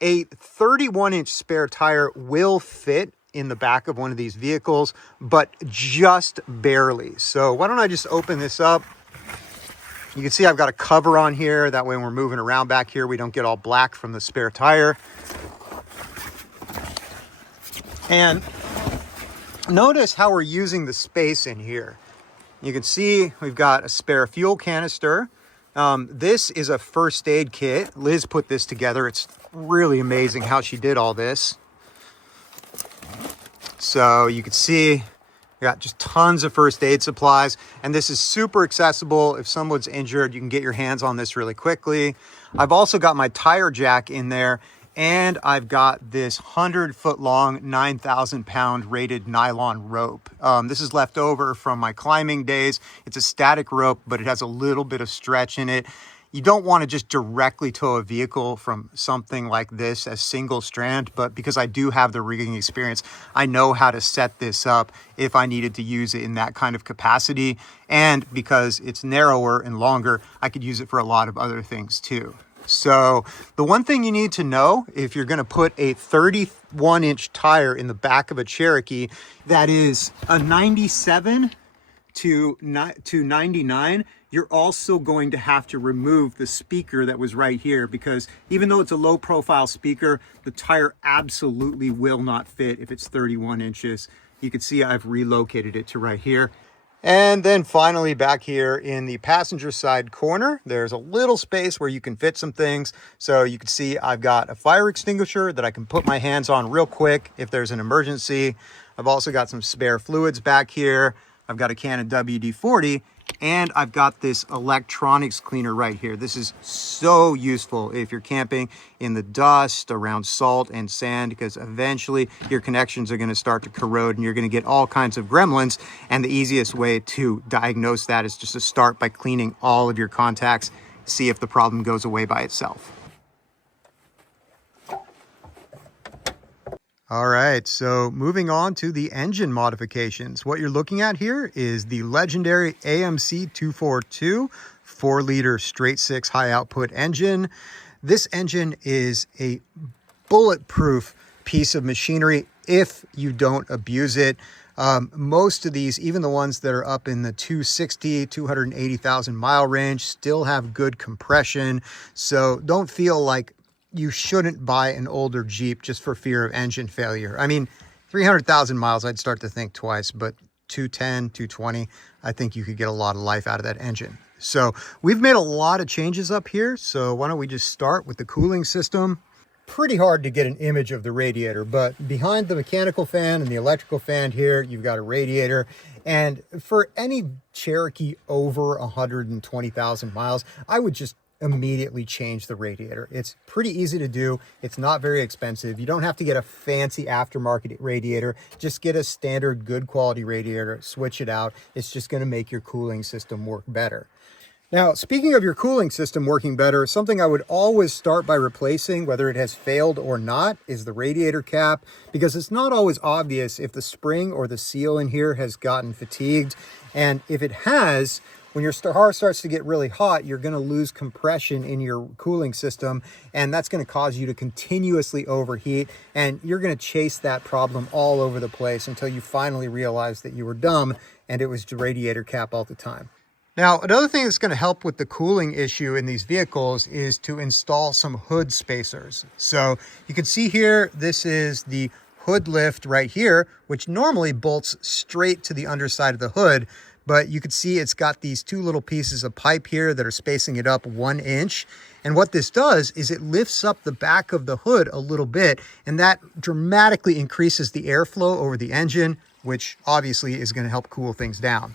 a 31-inch spare tire will fit in the back of one of these vehicles, but just barely. So why don't I just open this up? You can see I've got a cover on here. That way when we're moving around back here, we don't get all black from the spare tire. And notice how we're using the space in here. You can see we've got a spare fuel canister. This is a first aid kit. Liz put this together. It's really amazing how she did all this. So you can see we got just tons of first aid supplies, and this is super accessible. If someone's injured, you can get your hands on this really quickly. I've also got my tire jack in there, and I've got this 100-foot long, 9,000-pound rated nylon rope. This is left over from my climbing days. It's a static rope, but it has a little bit of stretch in it. You don't want to just directly tow a vehicle from something like this as single strand, but because I do have the rigging experience, I know how to set this up if I needed to use it in that kind of capacity. And because it's narrower and longer, I could use it for a lot of other things too. So the one thing you need to know, if you're going to put a 31-inch tire in the back of a Cherokee that is a 97 to 99, you're also going to have to remove the speaker that was right here, because even though it's a low profile speaker, the tire absolutely will not fit if it's 31 inches. You can see I've relocated it to right here. And then finally back here in the passenger side corner, there's a little space where you can fit some things. So you can see I've got a fire extinguisher that I can put my hands on real quick if there's an emergency. I've also got some spare fluids back here. I've got a can of WD-40, and I've got this electronics cleaner right here. This is so useful if you're camping in the dust, around salt and sand, because eventually your connections are going to start to corrode and you're going to get all kinds of gremlins. And the easiest way to diagnose that is just to start by cleaning all of your contacts, see if the problem goes away by itself. All right, so moving on to the engine modifications. What you're looking at here is the legendary AMC 242 4-liter straight six high output engine. This engine is a bulletproof piece of machinery if you don't abuse it. Most of these, even the ones that are up in the 280,000 mile range, still have good compression. So don't feel like you shouldn't buy an older Jeep just for fear of engine failure. I mean, 300,000 miles, I'd start to think twice, but 210, 220, I think you could get a lot of life out of that engine. So we've made a lot of changes up here. So why don't we just start with the cooling system. Pretty hard to get an image of the radiator, but behind the mechanical fan and the electrical fan here, you've got a radiator. And for any Cherokee over 120,000 miles, I would just immediately change the radiator. It's pretty easy to do. It's not very expensive. You don't have to get a fancy aftermarket radiator. Just get a standard good quality radiator, switch it out. It's just going to make your cooling system work better. Now, speaking of your cooling system working better, something I would always start by replacing, whether it has failed or not, is the radiator cap, because it's not always obvious if the spring or the seal in here has gotten fatigued. And if it has, when your car starts to get really hot, you're going to lose compression in your cooling system, and that's going to cause you to continuously overheat, and you're going to chase that problem all over the place until you finally realize that you were dumb and it was the radiator cap all the time. Now, another thing that's going to help with the cooling issue in these vehicles is to install some hood spacers. So you can see here, this is the hood lift right here, which normally bolts straight to the underside of the hood. But you can see it's got these two little pieces of pipe here that are spacing it up 1 inch. And what this does is it lifts up the back of the hood a little bit, and that dramatically increases the airflow over the engine, which obviously is going to help cool things down.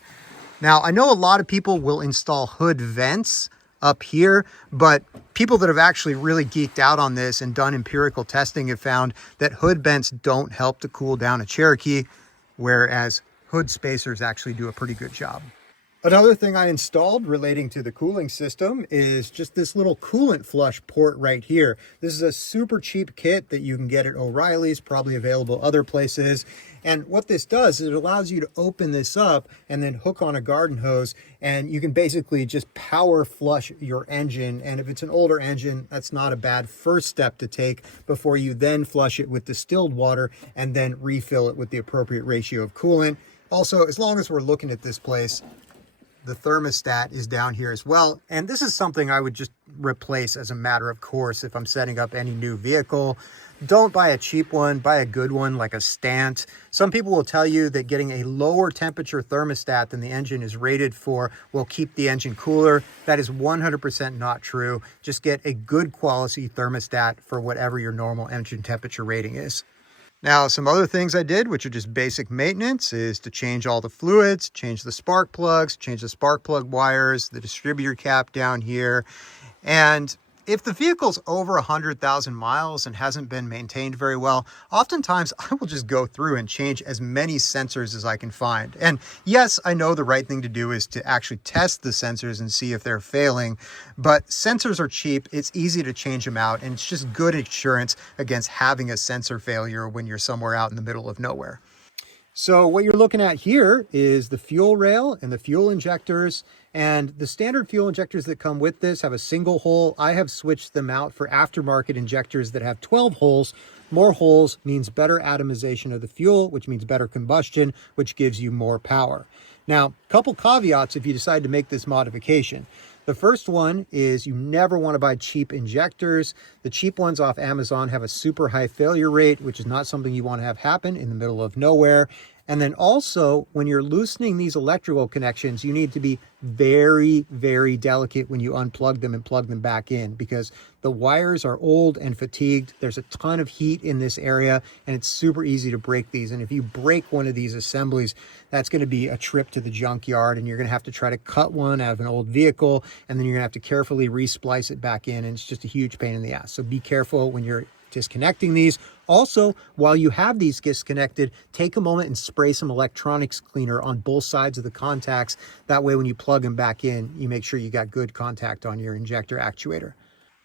Now, I know a lot of people will install hood vents up here, but people that have actually really geeked out on this and done empirical testing have found that hood vents don't help to cool down a Cherokee, whereas hood spacers actually do a pretty good job. Another thing I installed relating to the cooling system is just this little coolant flush port right here. This is a super cheap kit that you can get at O'Reilly's, probably available other places. And what this does is it allows you to open this up and then hook on a garden hose, and you can basically just power flush your engine. And if it's an older engine, that's not a bad first step to take before you then flush it with distilled water and then refill it with the appropriate ratio of coolant. Also, as long as we're looking at this place, the thermostat is down here as well. And this is something I would just replace as a matter of course if I'm setting up any new vehicle. Don't buy a cheap one, buy a good one like a Stant. Some people will tell you that getting a lower temperature thermostat than the engine is rated for will keep the engine cooler. That is 100% not true. Just get a good quality thermostat for whatever your normal engine temperature rating is. Now, some other things I did, which are just basic maintenance, is to change all the fluids, change the spark plugs, change the spark plug wires, the distributor cap down here. And if the vehicle's over 100,000 miles and hasn't been maintained very well, oftentimes I will just go through and change as many sensors as I can find. And yes, I know the right thing to do is to actually test the sensors and see if they're failing, but sensors are cheap, it's easy to change them out, and it's just good insurance against having a sensor failure when you're somewhere out in the middle of nowhere. So what you're looking at here is the fuel rail and the fuel injectors, and the standard fuel injectors that come with this have a single hole. I have switched them out for aftermarket injectors that have 12 holes. More holes means better atomization of the fuel, which means better combustion, which gives you more power. Now, a couple caveats if you decide to make this modification. The first one is you never want to buy cheap injectors. The cheap ones off Amazon have a super high failure rate, which is not something you want to have happen in the middle of nowhere. And then also, when you're loosening these electrical connections, you need to be very, very delicate when you unplug them and plug them back in, because the wires are old and fatigued. There's a ton of heat in this area, and it's super easy to break these. And if you break one of these assemblies, that's going to be a trip to the junkyard, and you're going to have to try to cut one out of an old vehicle, and then you're going to have to carefully resplice it back in, and it's just a huge pain in the ass. So be careful when you're disconnecting these. Also, while you have these disconnected, take a moment and spray some electronics cleaner on both sides of the contacts. That way, when you plug them back in, you make sure you got good contact on your injector actuator.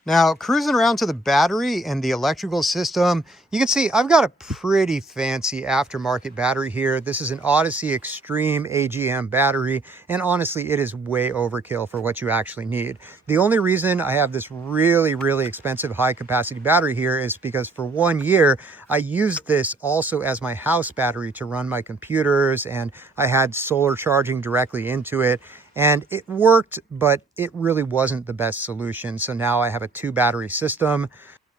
Now, cruising around to the battery and the electrical system, you can see I've got a pretty fancy aftermarket battery here. This is an Odyssey Extreme AGM battery, and honestly, it is way overkill for what you actually need. The only reason I have this really, really expensive high-capacity battery here is because for 1 year, I used this also as my house battery to run my computers, and I had solar charging directly into it. And it worked, but it really wasn't the best solution. So now I have a 2-battery system.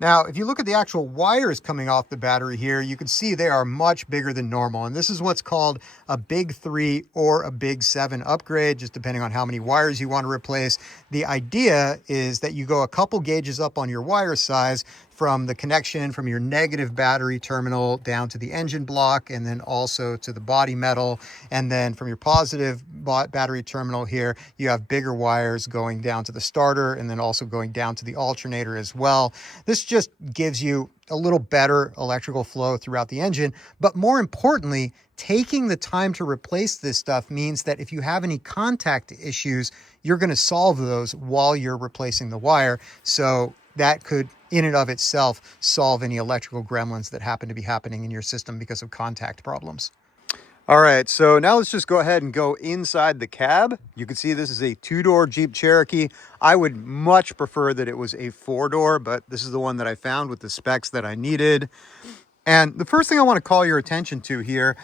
Now, if you look at the actual wires coming off the battery here, you can see they are much bigger than normal. And this is what's called a big 3 or a big 7 upgrade, just depending on how many wires you want to replace. The idea is that you go a couple gauges up on your wire size from the connection from your negative battery terminal down to the engine block, and then also to the body metal. And then from your positive battery terminal here, you have bigger wires going down to the starter and then also going down to the alternator as well. This just gives you a little better electrical flow throughout the engine. But more importantly, taking the time to replace this stuff means that if you have any contact issues, you're going to solve those while you're replacing the wire. So that could, in and of itself, solve any electrical gremlins that happen to be happening in your system because of contact problems. All right, so now let's just go ahead and go inside the cab. You can see this is a 2-door Jeep Cherokee. I would much prefer that it was a 4-door, but this is the one that I found with the specs that I needed. And the first thing I want to call your attention to here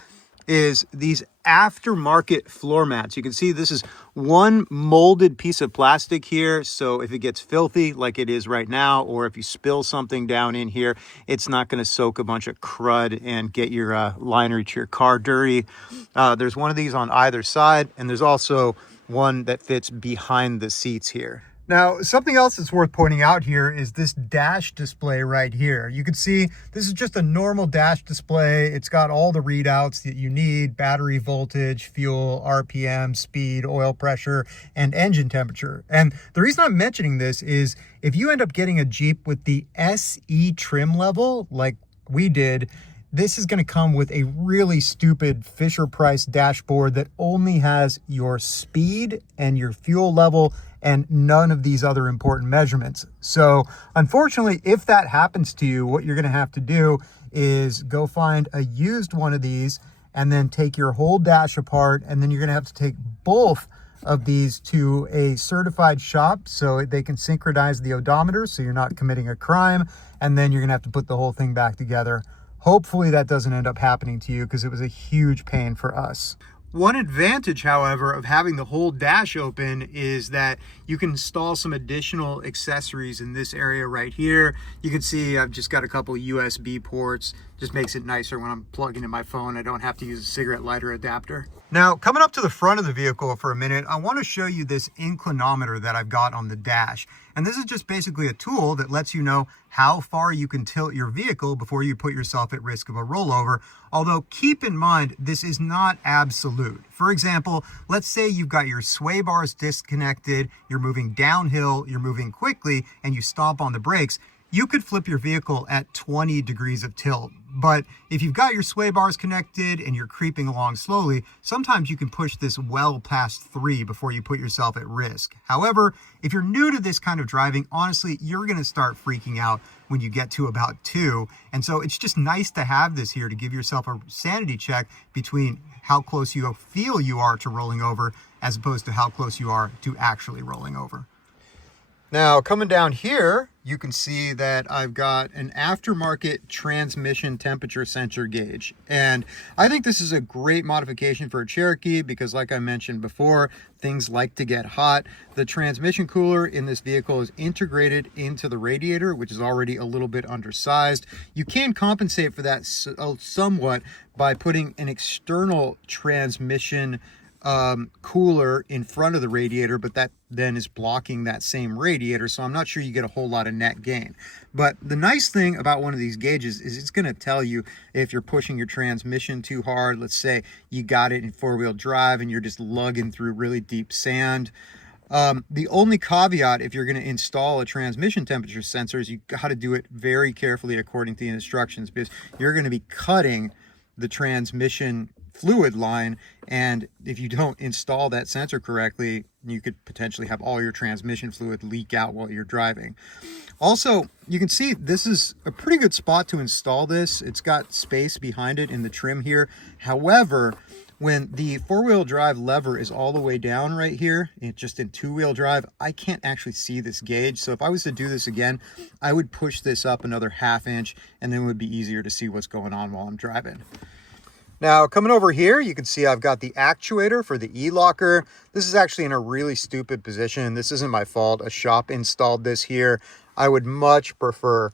is these aftermarket floor mats. You can see this is one molded piece of plastic here. So if it gets filthy like it is right now, or if you spill something down in here, it's not going to soak a bunch of crud and get your liner to your car dirty. There's one of these on either side, and there's also one that fits behind the seats here. Now, something else that's worth pointing out here is this dash display right here. You can see this is just a normal dash display. It's got all the readouts that you need: battery voltage, fuel, RPM, speed, oil pressure, and engine temperature. And the reason I'm mentioning this is if you end up getting a Jeep with the SE trim level, like we did, this is going to come with a really stupid Fisher-Price dashboard that only has your speed and your fuel level and none of these other important measurements. So unfortunately, if that happens to you, what you're going to have to do is go find a used one of these and then take your whole dash apart, and then you're going to have to take both of these to a certified shop so they can synchronize the odometer so you're not committing a crime, and then you're going to have to put the whole thing back together. Hopefully that doesn't end up happening to you, because it was a huge pain for us. One advantage, however, of having the whole dash open is that you can install some additional accessories in this area right here. You can see I've just got a couple USB ports. Just makes it nicer when I'm plugging in my phone. I don't have to use a cigarette lighter adapter. Now, coming up to the front of the vehicle for a minute, I want to show you this inclinometer that I've got on the dash. And this is just basically a tool that lets you know how far you can tilt your vehicle before you put yourself at risk of a rollover. Although keep in mind, this is not absolute. For example, let's say you've got your sway bars disconnected, you're moving downhill, you're moving quickly, and you stomp on the brakes. You could flip your vehicle at 20 degrees of tilt. But if you've got your sway bars connected and you're creeping along slowly, sometimes you can push this well past 3 before you put yourself at risk. However, if you're new to this kind of driving, honestly, you're going to start freaking out when you get to about 2. And so it's just nice to have this here to give yourself a sanity check between how close you feel you are to rolling over as opposed to how close you are to actually rolling over. Now, coming down here, you can see that I've got an aftermarket transmission temperature sensor gauge. And I think this is a great modification for a Cherokee because, like I mentioned before, things like to get hot. The transmission cooler in this vehicle is integrated into the radiator, which is already a little bit undersized. You can compensate for that somewhat by putting an external transmission cooler in front of the radiator, but that then is blocking that same radiator, so I'm not sure you get a whole lot of net gain. But the nice thing about one of these gauges is it's going to tell you if you're pushing your transmission too hard. Let's say you got it in 4-wheel drive and you're just lugging through really deep sand. The only caveat if you're going to install a transmission temperature sensor is you got to do it very carefully according to the instructions, because you're going to be cutting the transmission fluid line, and if you don't install that sensor correctly, you could potentially have all your transmission fluid leak out while you're driving. Also, you can see this is a pretty good spot to install this. It's got space behind it in the trim here. However, when the four-wheel drive lever is all the way down right here, just in two-wheel drive, I can't actually see this gauge. So if I was to do this again, I would push this up another 1/2 inch, and then it would be easier to see what's going on while I'm driving. Now, coming over here, you can see I've got the actuator for the e-locker. This is actually in a really stupid position. This isn't my fault. A shop installed this here. I would much prefer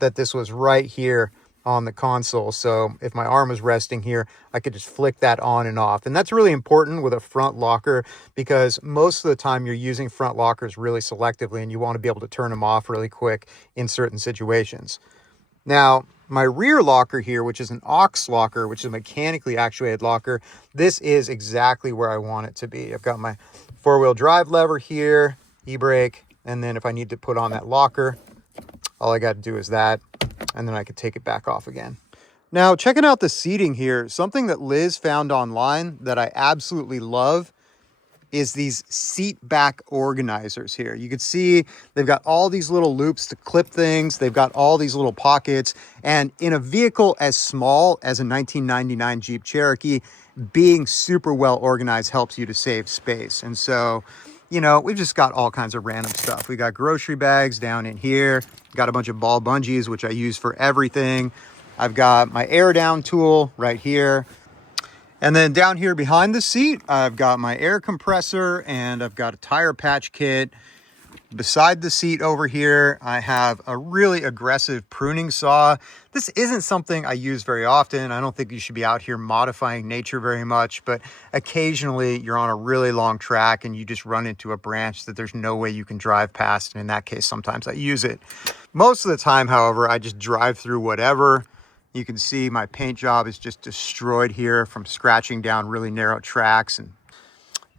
that this was right here on the console. So if my arm was resting here, I could just flick that on and off. And that's really important with a front locker, because most of the time you're using front lockers really selectively, and you want to be able to turn them off really quick in certain situations. Now, my rear locker here, which is an aux locker, which is a mechanically actuated locker, this is exactly where I want it to be. I've got my four-wheel drive lever here, e-brake, and then if I need to put on that locker, all I got to do is that, and then I can take it back off again. Now, checking out the seating here, something that Liz found online that I absolutely love is these seat back organizers here. You can see they've got all these little loops to clip things. They've got all these little pockets. And in a vehicle as small as a 1999 Jeep Cherokee, being super well organized helps you to save space. And so, you know, we've just got all kinds of random stuff. We got grocery bags down in here. Got a bunch of ball bungees, which I use for everything. I've got my air down tool right here. And then down here behind the seat, I've got my air compressor, and I've got a tire patch kit. Beside the seat over here, I have a really aggressive pruning saw. This isn't something I use very often. I don't think you should be out here modifying nature very much, but occasionally you're on a really long track and you just run into a branch that there's no way you can drive past. And in that case, sometimes I use it. Most of the time, however, I just drive through whatever. You can see my paint job is just destroyed here from scratching down really narrow tracks.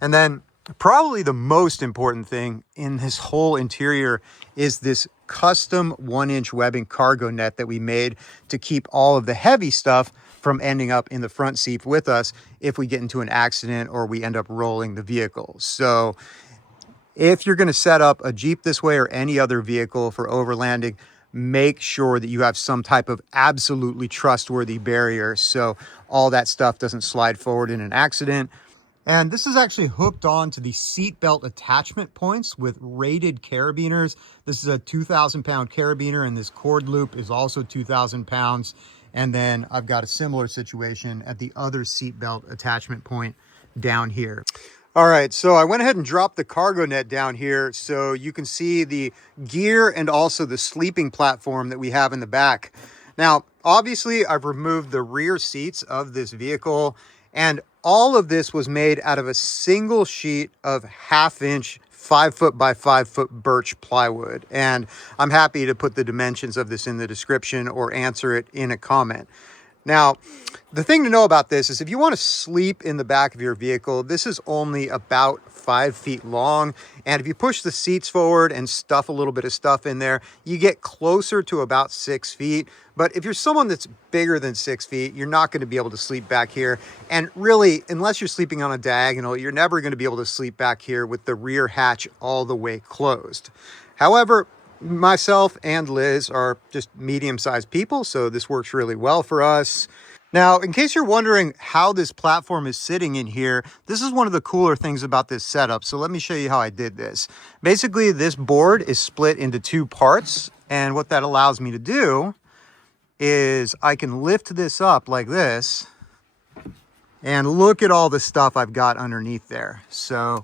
And then probably the most important thing in this whole interior is this custom 1-inch webbing cargo net that we made to keep all of the heavy stuff from ending up in the front seat with us if we get into an accident or we end up rolling the vehicle. So if you're going to set up a Jeep this way or any other vehicle for overlanding, make sure that you have some type of absolutely trustworthy barrier so all that stuff doesn't slide forward in an accident. And this is actually hooked on to the seat belt attachment points with rated carabiners. This is a 2,000-pound carabiner, and this cord loop is also 2,000 pounds. And then I've got a similar situation at the other seat belt attachment point down here. All right, so I went ahead and dropped the cargo net down here so you can see the gear and also the sleeping platform that we have in the back. Now, obviously, I've removed the rear seats of this vehicle, and all of this was made out of a single sheet of 1/2-inch 5-foot by 5-foot birch plywood. And I'm happy to put the dimensions of this in the description or answer it in a comment. Now, the thing to know about this is if you want to sleep in the back of your vehicle, this is only about 5 feet long. And if you push the seats forward and stuff a little bit of stuff in there, you get closer to about 6 feet. But if you're someone that's bigger than 6 feet, you're not going to be able to sleep back here. And really, unless you're sleeping on a diagonal, you're never going to be able to sleep back here with the rear hatch all the way closed. However, myself and Liz are just medium-sized people, so this works really well for us. Now, in case you're wondering how this platform is sitting in here, this is one of the cooler things about this setup. So let me show you how I did this. Basically, this board is split into 2 parts, and what that allows me to do is I can lift this up like this, and look at all the stuff I've got underneath there. So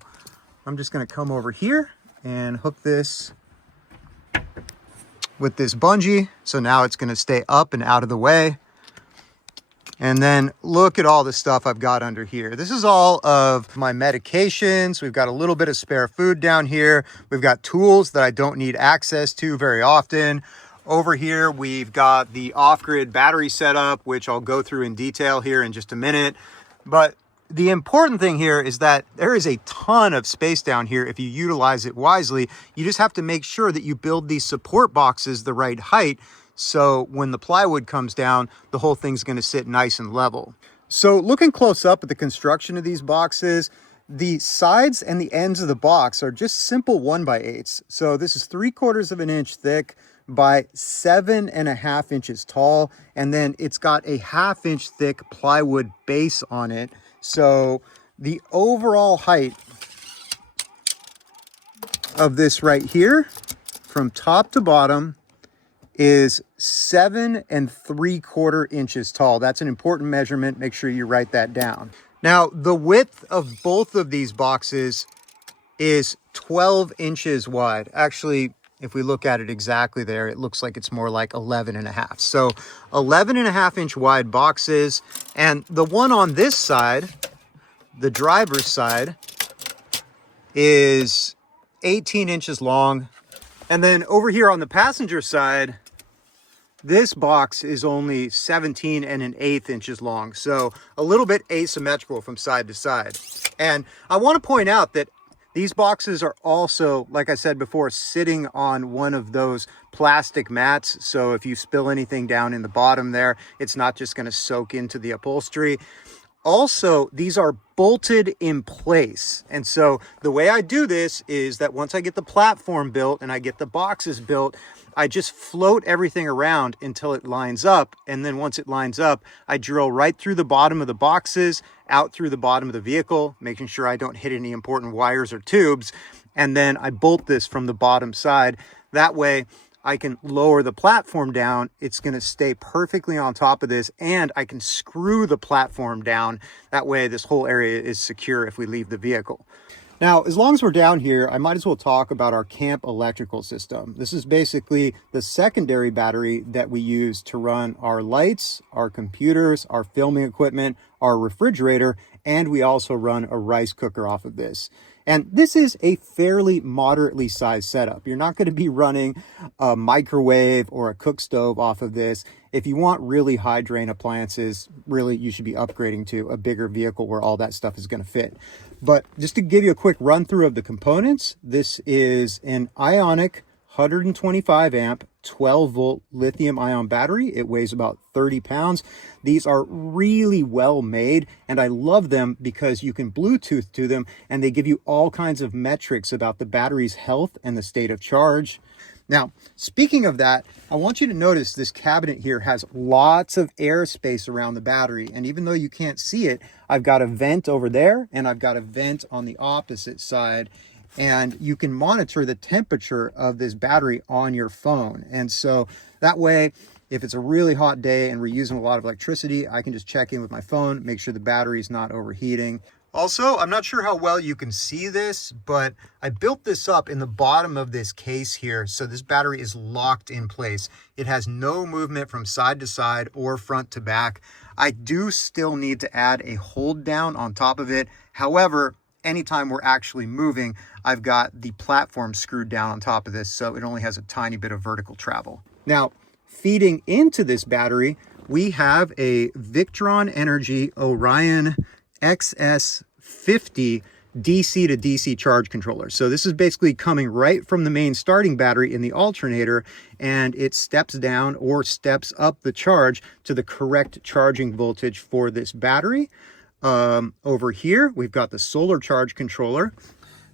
I'm just going to come over here and hook this with this bungee. So now it's going to stay up and out of the way. And then look at all the stuff I've got under here. This is all of my medications. We've got a little bit of spare food down here. We've got tools that I don't need access to very often. Over here, we've got the off-grid battery setup, which I'll go through in detail here in just a minute. But the important thing here is that there is a ton of space down here if you utilize it wisely. You just have to make sure that you build these support boxes the right height, so when the plywood comes down, the whole thing's going to sit nice and level. So looking close up at the construction of these boxes, the sides and the ends of the box are just simple 1x8s. So this is 3/4 of an inch thick by 7.5 inches tall. And then it's got a 1/2 inch thick plywood base on it. So the overall height of this right here from top to bottom is 7 3/4 inches tall. That's an important measurement. Make sure you write that down. Now, the width of both of these boxes is 12 inches wide. Actually, if we look at it exactly there, it looks like it's more like 11.5. So 11.5 inch wide boxes. And the one on this side, the driver's side, is 18 inches long. And then over here on the passenger side, this box is only 17.1/8 inches long. So a little bit asymmetrical from side to side. And I want to point out that these boxes are also, like I said before, sitting on one of those plastic mats. So if you spill anything down in the bottom there, it's not just going to soak into the upholstery. Also, these are bolted in place. And so the way I do this is that once I get the platform built and I get the boxes built, I just float everything around until it lines up. And then once it lines up, I drill right through the bottom of the boxes, out through the bottom of the vehicle, making sure I don't hit any important wires or tubes. And then I bolt this from the bottom side. That way I can lower the platform down. It's going to stay perfectly on top of this, and I can screw the platform down. That way this whole area is secure if we leave the vehicle. Now, as long as we're down here, I might as well talk about our camp electrical system. This is basically the secondary battery that we use to run our lights, our computers, our filming equipment, our refrigerator, and we also run a rice cooker off of this. And this is a fairly moderately sized setup. You're not going to be running a microwave or a cook stove off of this. If you want really high drain appliances, really you should be upgrading to a bigger vehicle where all that stuff is going to fit. But just to give you a quick run through of the components, this is an Ionic 125 amp 12 volt lithium ion battery. It weighs about 30 pounds. These are really well made, and I love them because you can Bluetooth to them and they give you all kinds of metrics about the battery's health and the state of charge. Now, speaking of that, I want you to notice this cabinet here has lots of airspace around the battery. And even though you can't see it, I've got a vent over there and I've got a vent on the opposite side. And you can monitor the temperature of this battery on your phone. And so that way, if it's a really hot day and we're using a lot of electricity, I can just check in with my phone, make sure the battery is not overheating. Also, I'm not sure how well you can see this, but I built this up in the bottom of this case here. So this battery is locked in place. It has no movement from side to side or front to back. I do still need to add a hold down on top of it. However, anytime we're actually moving, I've got the platform screwed down on top of this, so it only has a tiny bit of vertical travel. Now, feeding into this battery, we have a Victron Energy Orion XS50 DC to DC charge controller. So this is basically coming right from the main starting battery in the alternator, and it steps down or steps up the charge to the correct charging voltage for this battery. Over here, we've got the solar charge controller.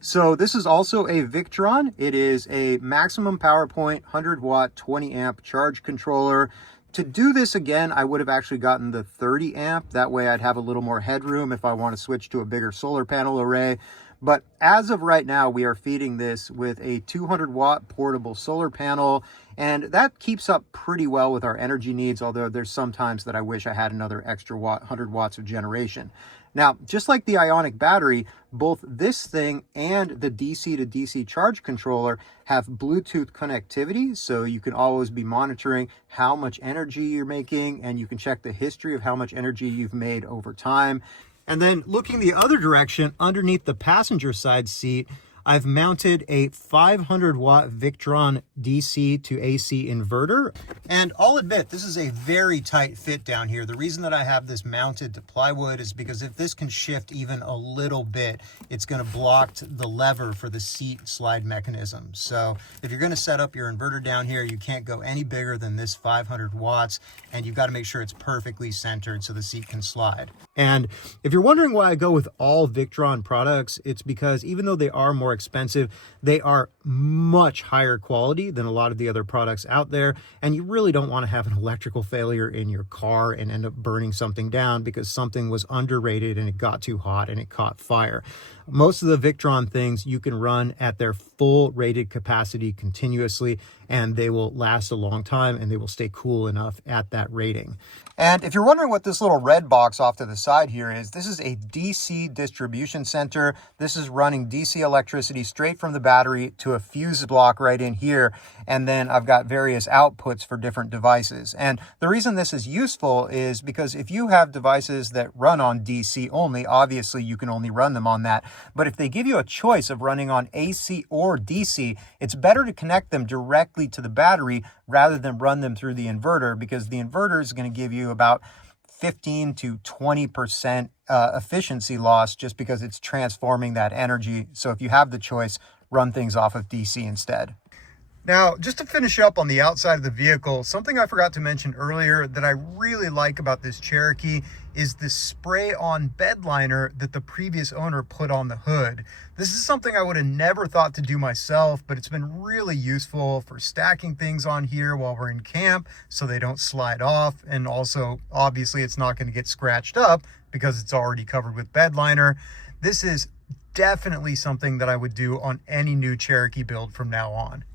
So this is also a Victron. It is a maximum power point, 100 watt, 20 amp charge controller. To do this again, I would have actually gotten the 30 amp. That way I'd have a little more headroom if I want to switch to a bigger solar panel array. But as of right now, we are feeding this with a 200 watt portable solar panel, and that keeps up pretty well with our energy needs, although there's some times that I wish I had another extra 100 watts of generation. Now, just like the Ionic battery, both this thing and the DC to DC charge controller have Bluetooth connectivity, so you can always be monitoring how much energy you're making, and you can check the history of how much energy you've made over time. And then looking the other direction, underneath the passenger side seat, I've mounted a 500 watt Victron DC to AC inverter. And I'll admit, this is a very tight fit down here. The reason that I have this mounted to plywood is because if this can shift even a little bit, it's going to block the lever for the seat slide mechanism. So if you're going to set up your inverter down here, you can't go any bigger than this 500 watts, and you've got to make sure it's perfectly centered so the seat can slide. And if you're wondering why I go with all Victron products, it's because even though they are more expensive, they are much higher quality than a lot of the other products out there. And you really don't want to have an electrical failure in your car and end up burning something down because something was underrated and it got too hot and it caught fire. Most of the Victron things you can run at their full rated capacity continuously, and they will last a long time and they will stay cool enough at that rating. And if you're wondering what this little red box off to the side here is, this is a DC distribution center. This is running DC electricity straight from the battery to a fuse block right in here. And then I've got various outputs for different devices. And the reason this is useful is because if you have devices that run on DC only, obviously you can only run them on that. But if they give you a choice of running on AC or DC, it's better to connect them directly to the battery rather than run them through the inverter, because the inverter is going to give you about 15 to 20% efficiency loss just because it's transforming that energy. So if you have the choice, run things off of DC instead. Now, just to finish up on the outside of the vehicle, something I forgot to mention earlier that I really like about this Cherokee is the spray-on bed liner that the previous owner put on the hood. This is something I would have never thought to do myself, but it's been really useful for stacking things on here while we're in camp so they don't slide off. And also, obviously, it's not going to get scratched up because it's already covered with bed liner. This is definitely something that I would do on any new Cherokee build from now on.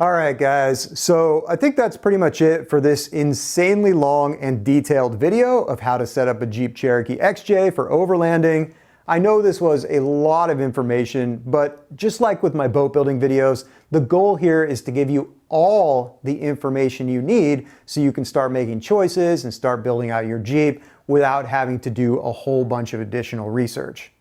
All right, guys, so I think that's pretty much it for this insanely long and detailed video of how to set up a Jeep Cherokee XJ for overlanding. I know this was a lot of information, but just like with my boat building videos, the goal here is to give you all the information you need so you can start making choices and start building out your Jeep without having to do a whole bunch of additional research.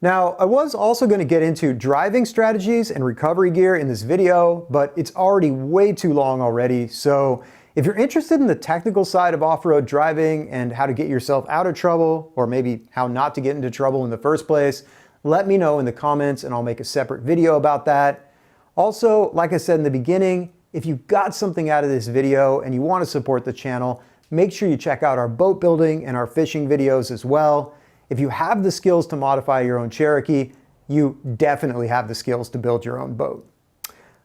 Now, I was also going to get into driving strategies and recovery gear in this video, but it's already way too long already. So if you're interested in the technical side of off-road driving and how to get yourself out of trouble, or maybe how not to get into trouble in the first place, let me know in the comments and I'll make a separate video about that. Also, like I said in the beginning, if you got something out of this video and you want to support the channel, make sure you check out our boat building and our fishing videos as well. If you have the skills to modify your own Cherokee, you definitely have the skills to build your own boat.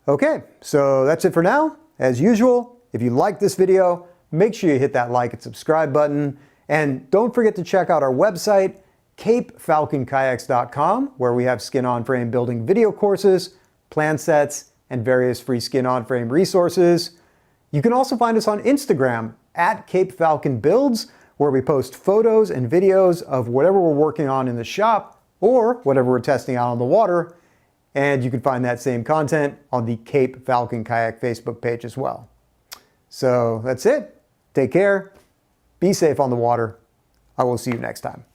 Okay, so that's it for now. As usual, if you like this video, make sure you hit that like and subscribe button. And don't forget to check out our website, capefalconkayaks.com, where we have skin-on frame building video courses, plan sets, and various free skin-on frame resources. You can also find us on Instagram at capefalconbuilds, where we post photos and videos of whatever we're working on in the shop or whatever we're testing out on the water. And you can find that same content on the Cape Falcon Kayak Facebook page as well. So that's it. Take care. Be safe on the water. I will see you next time.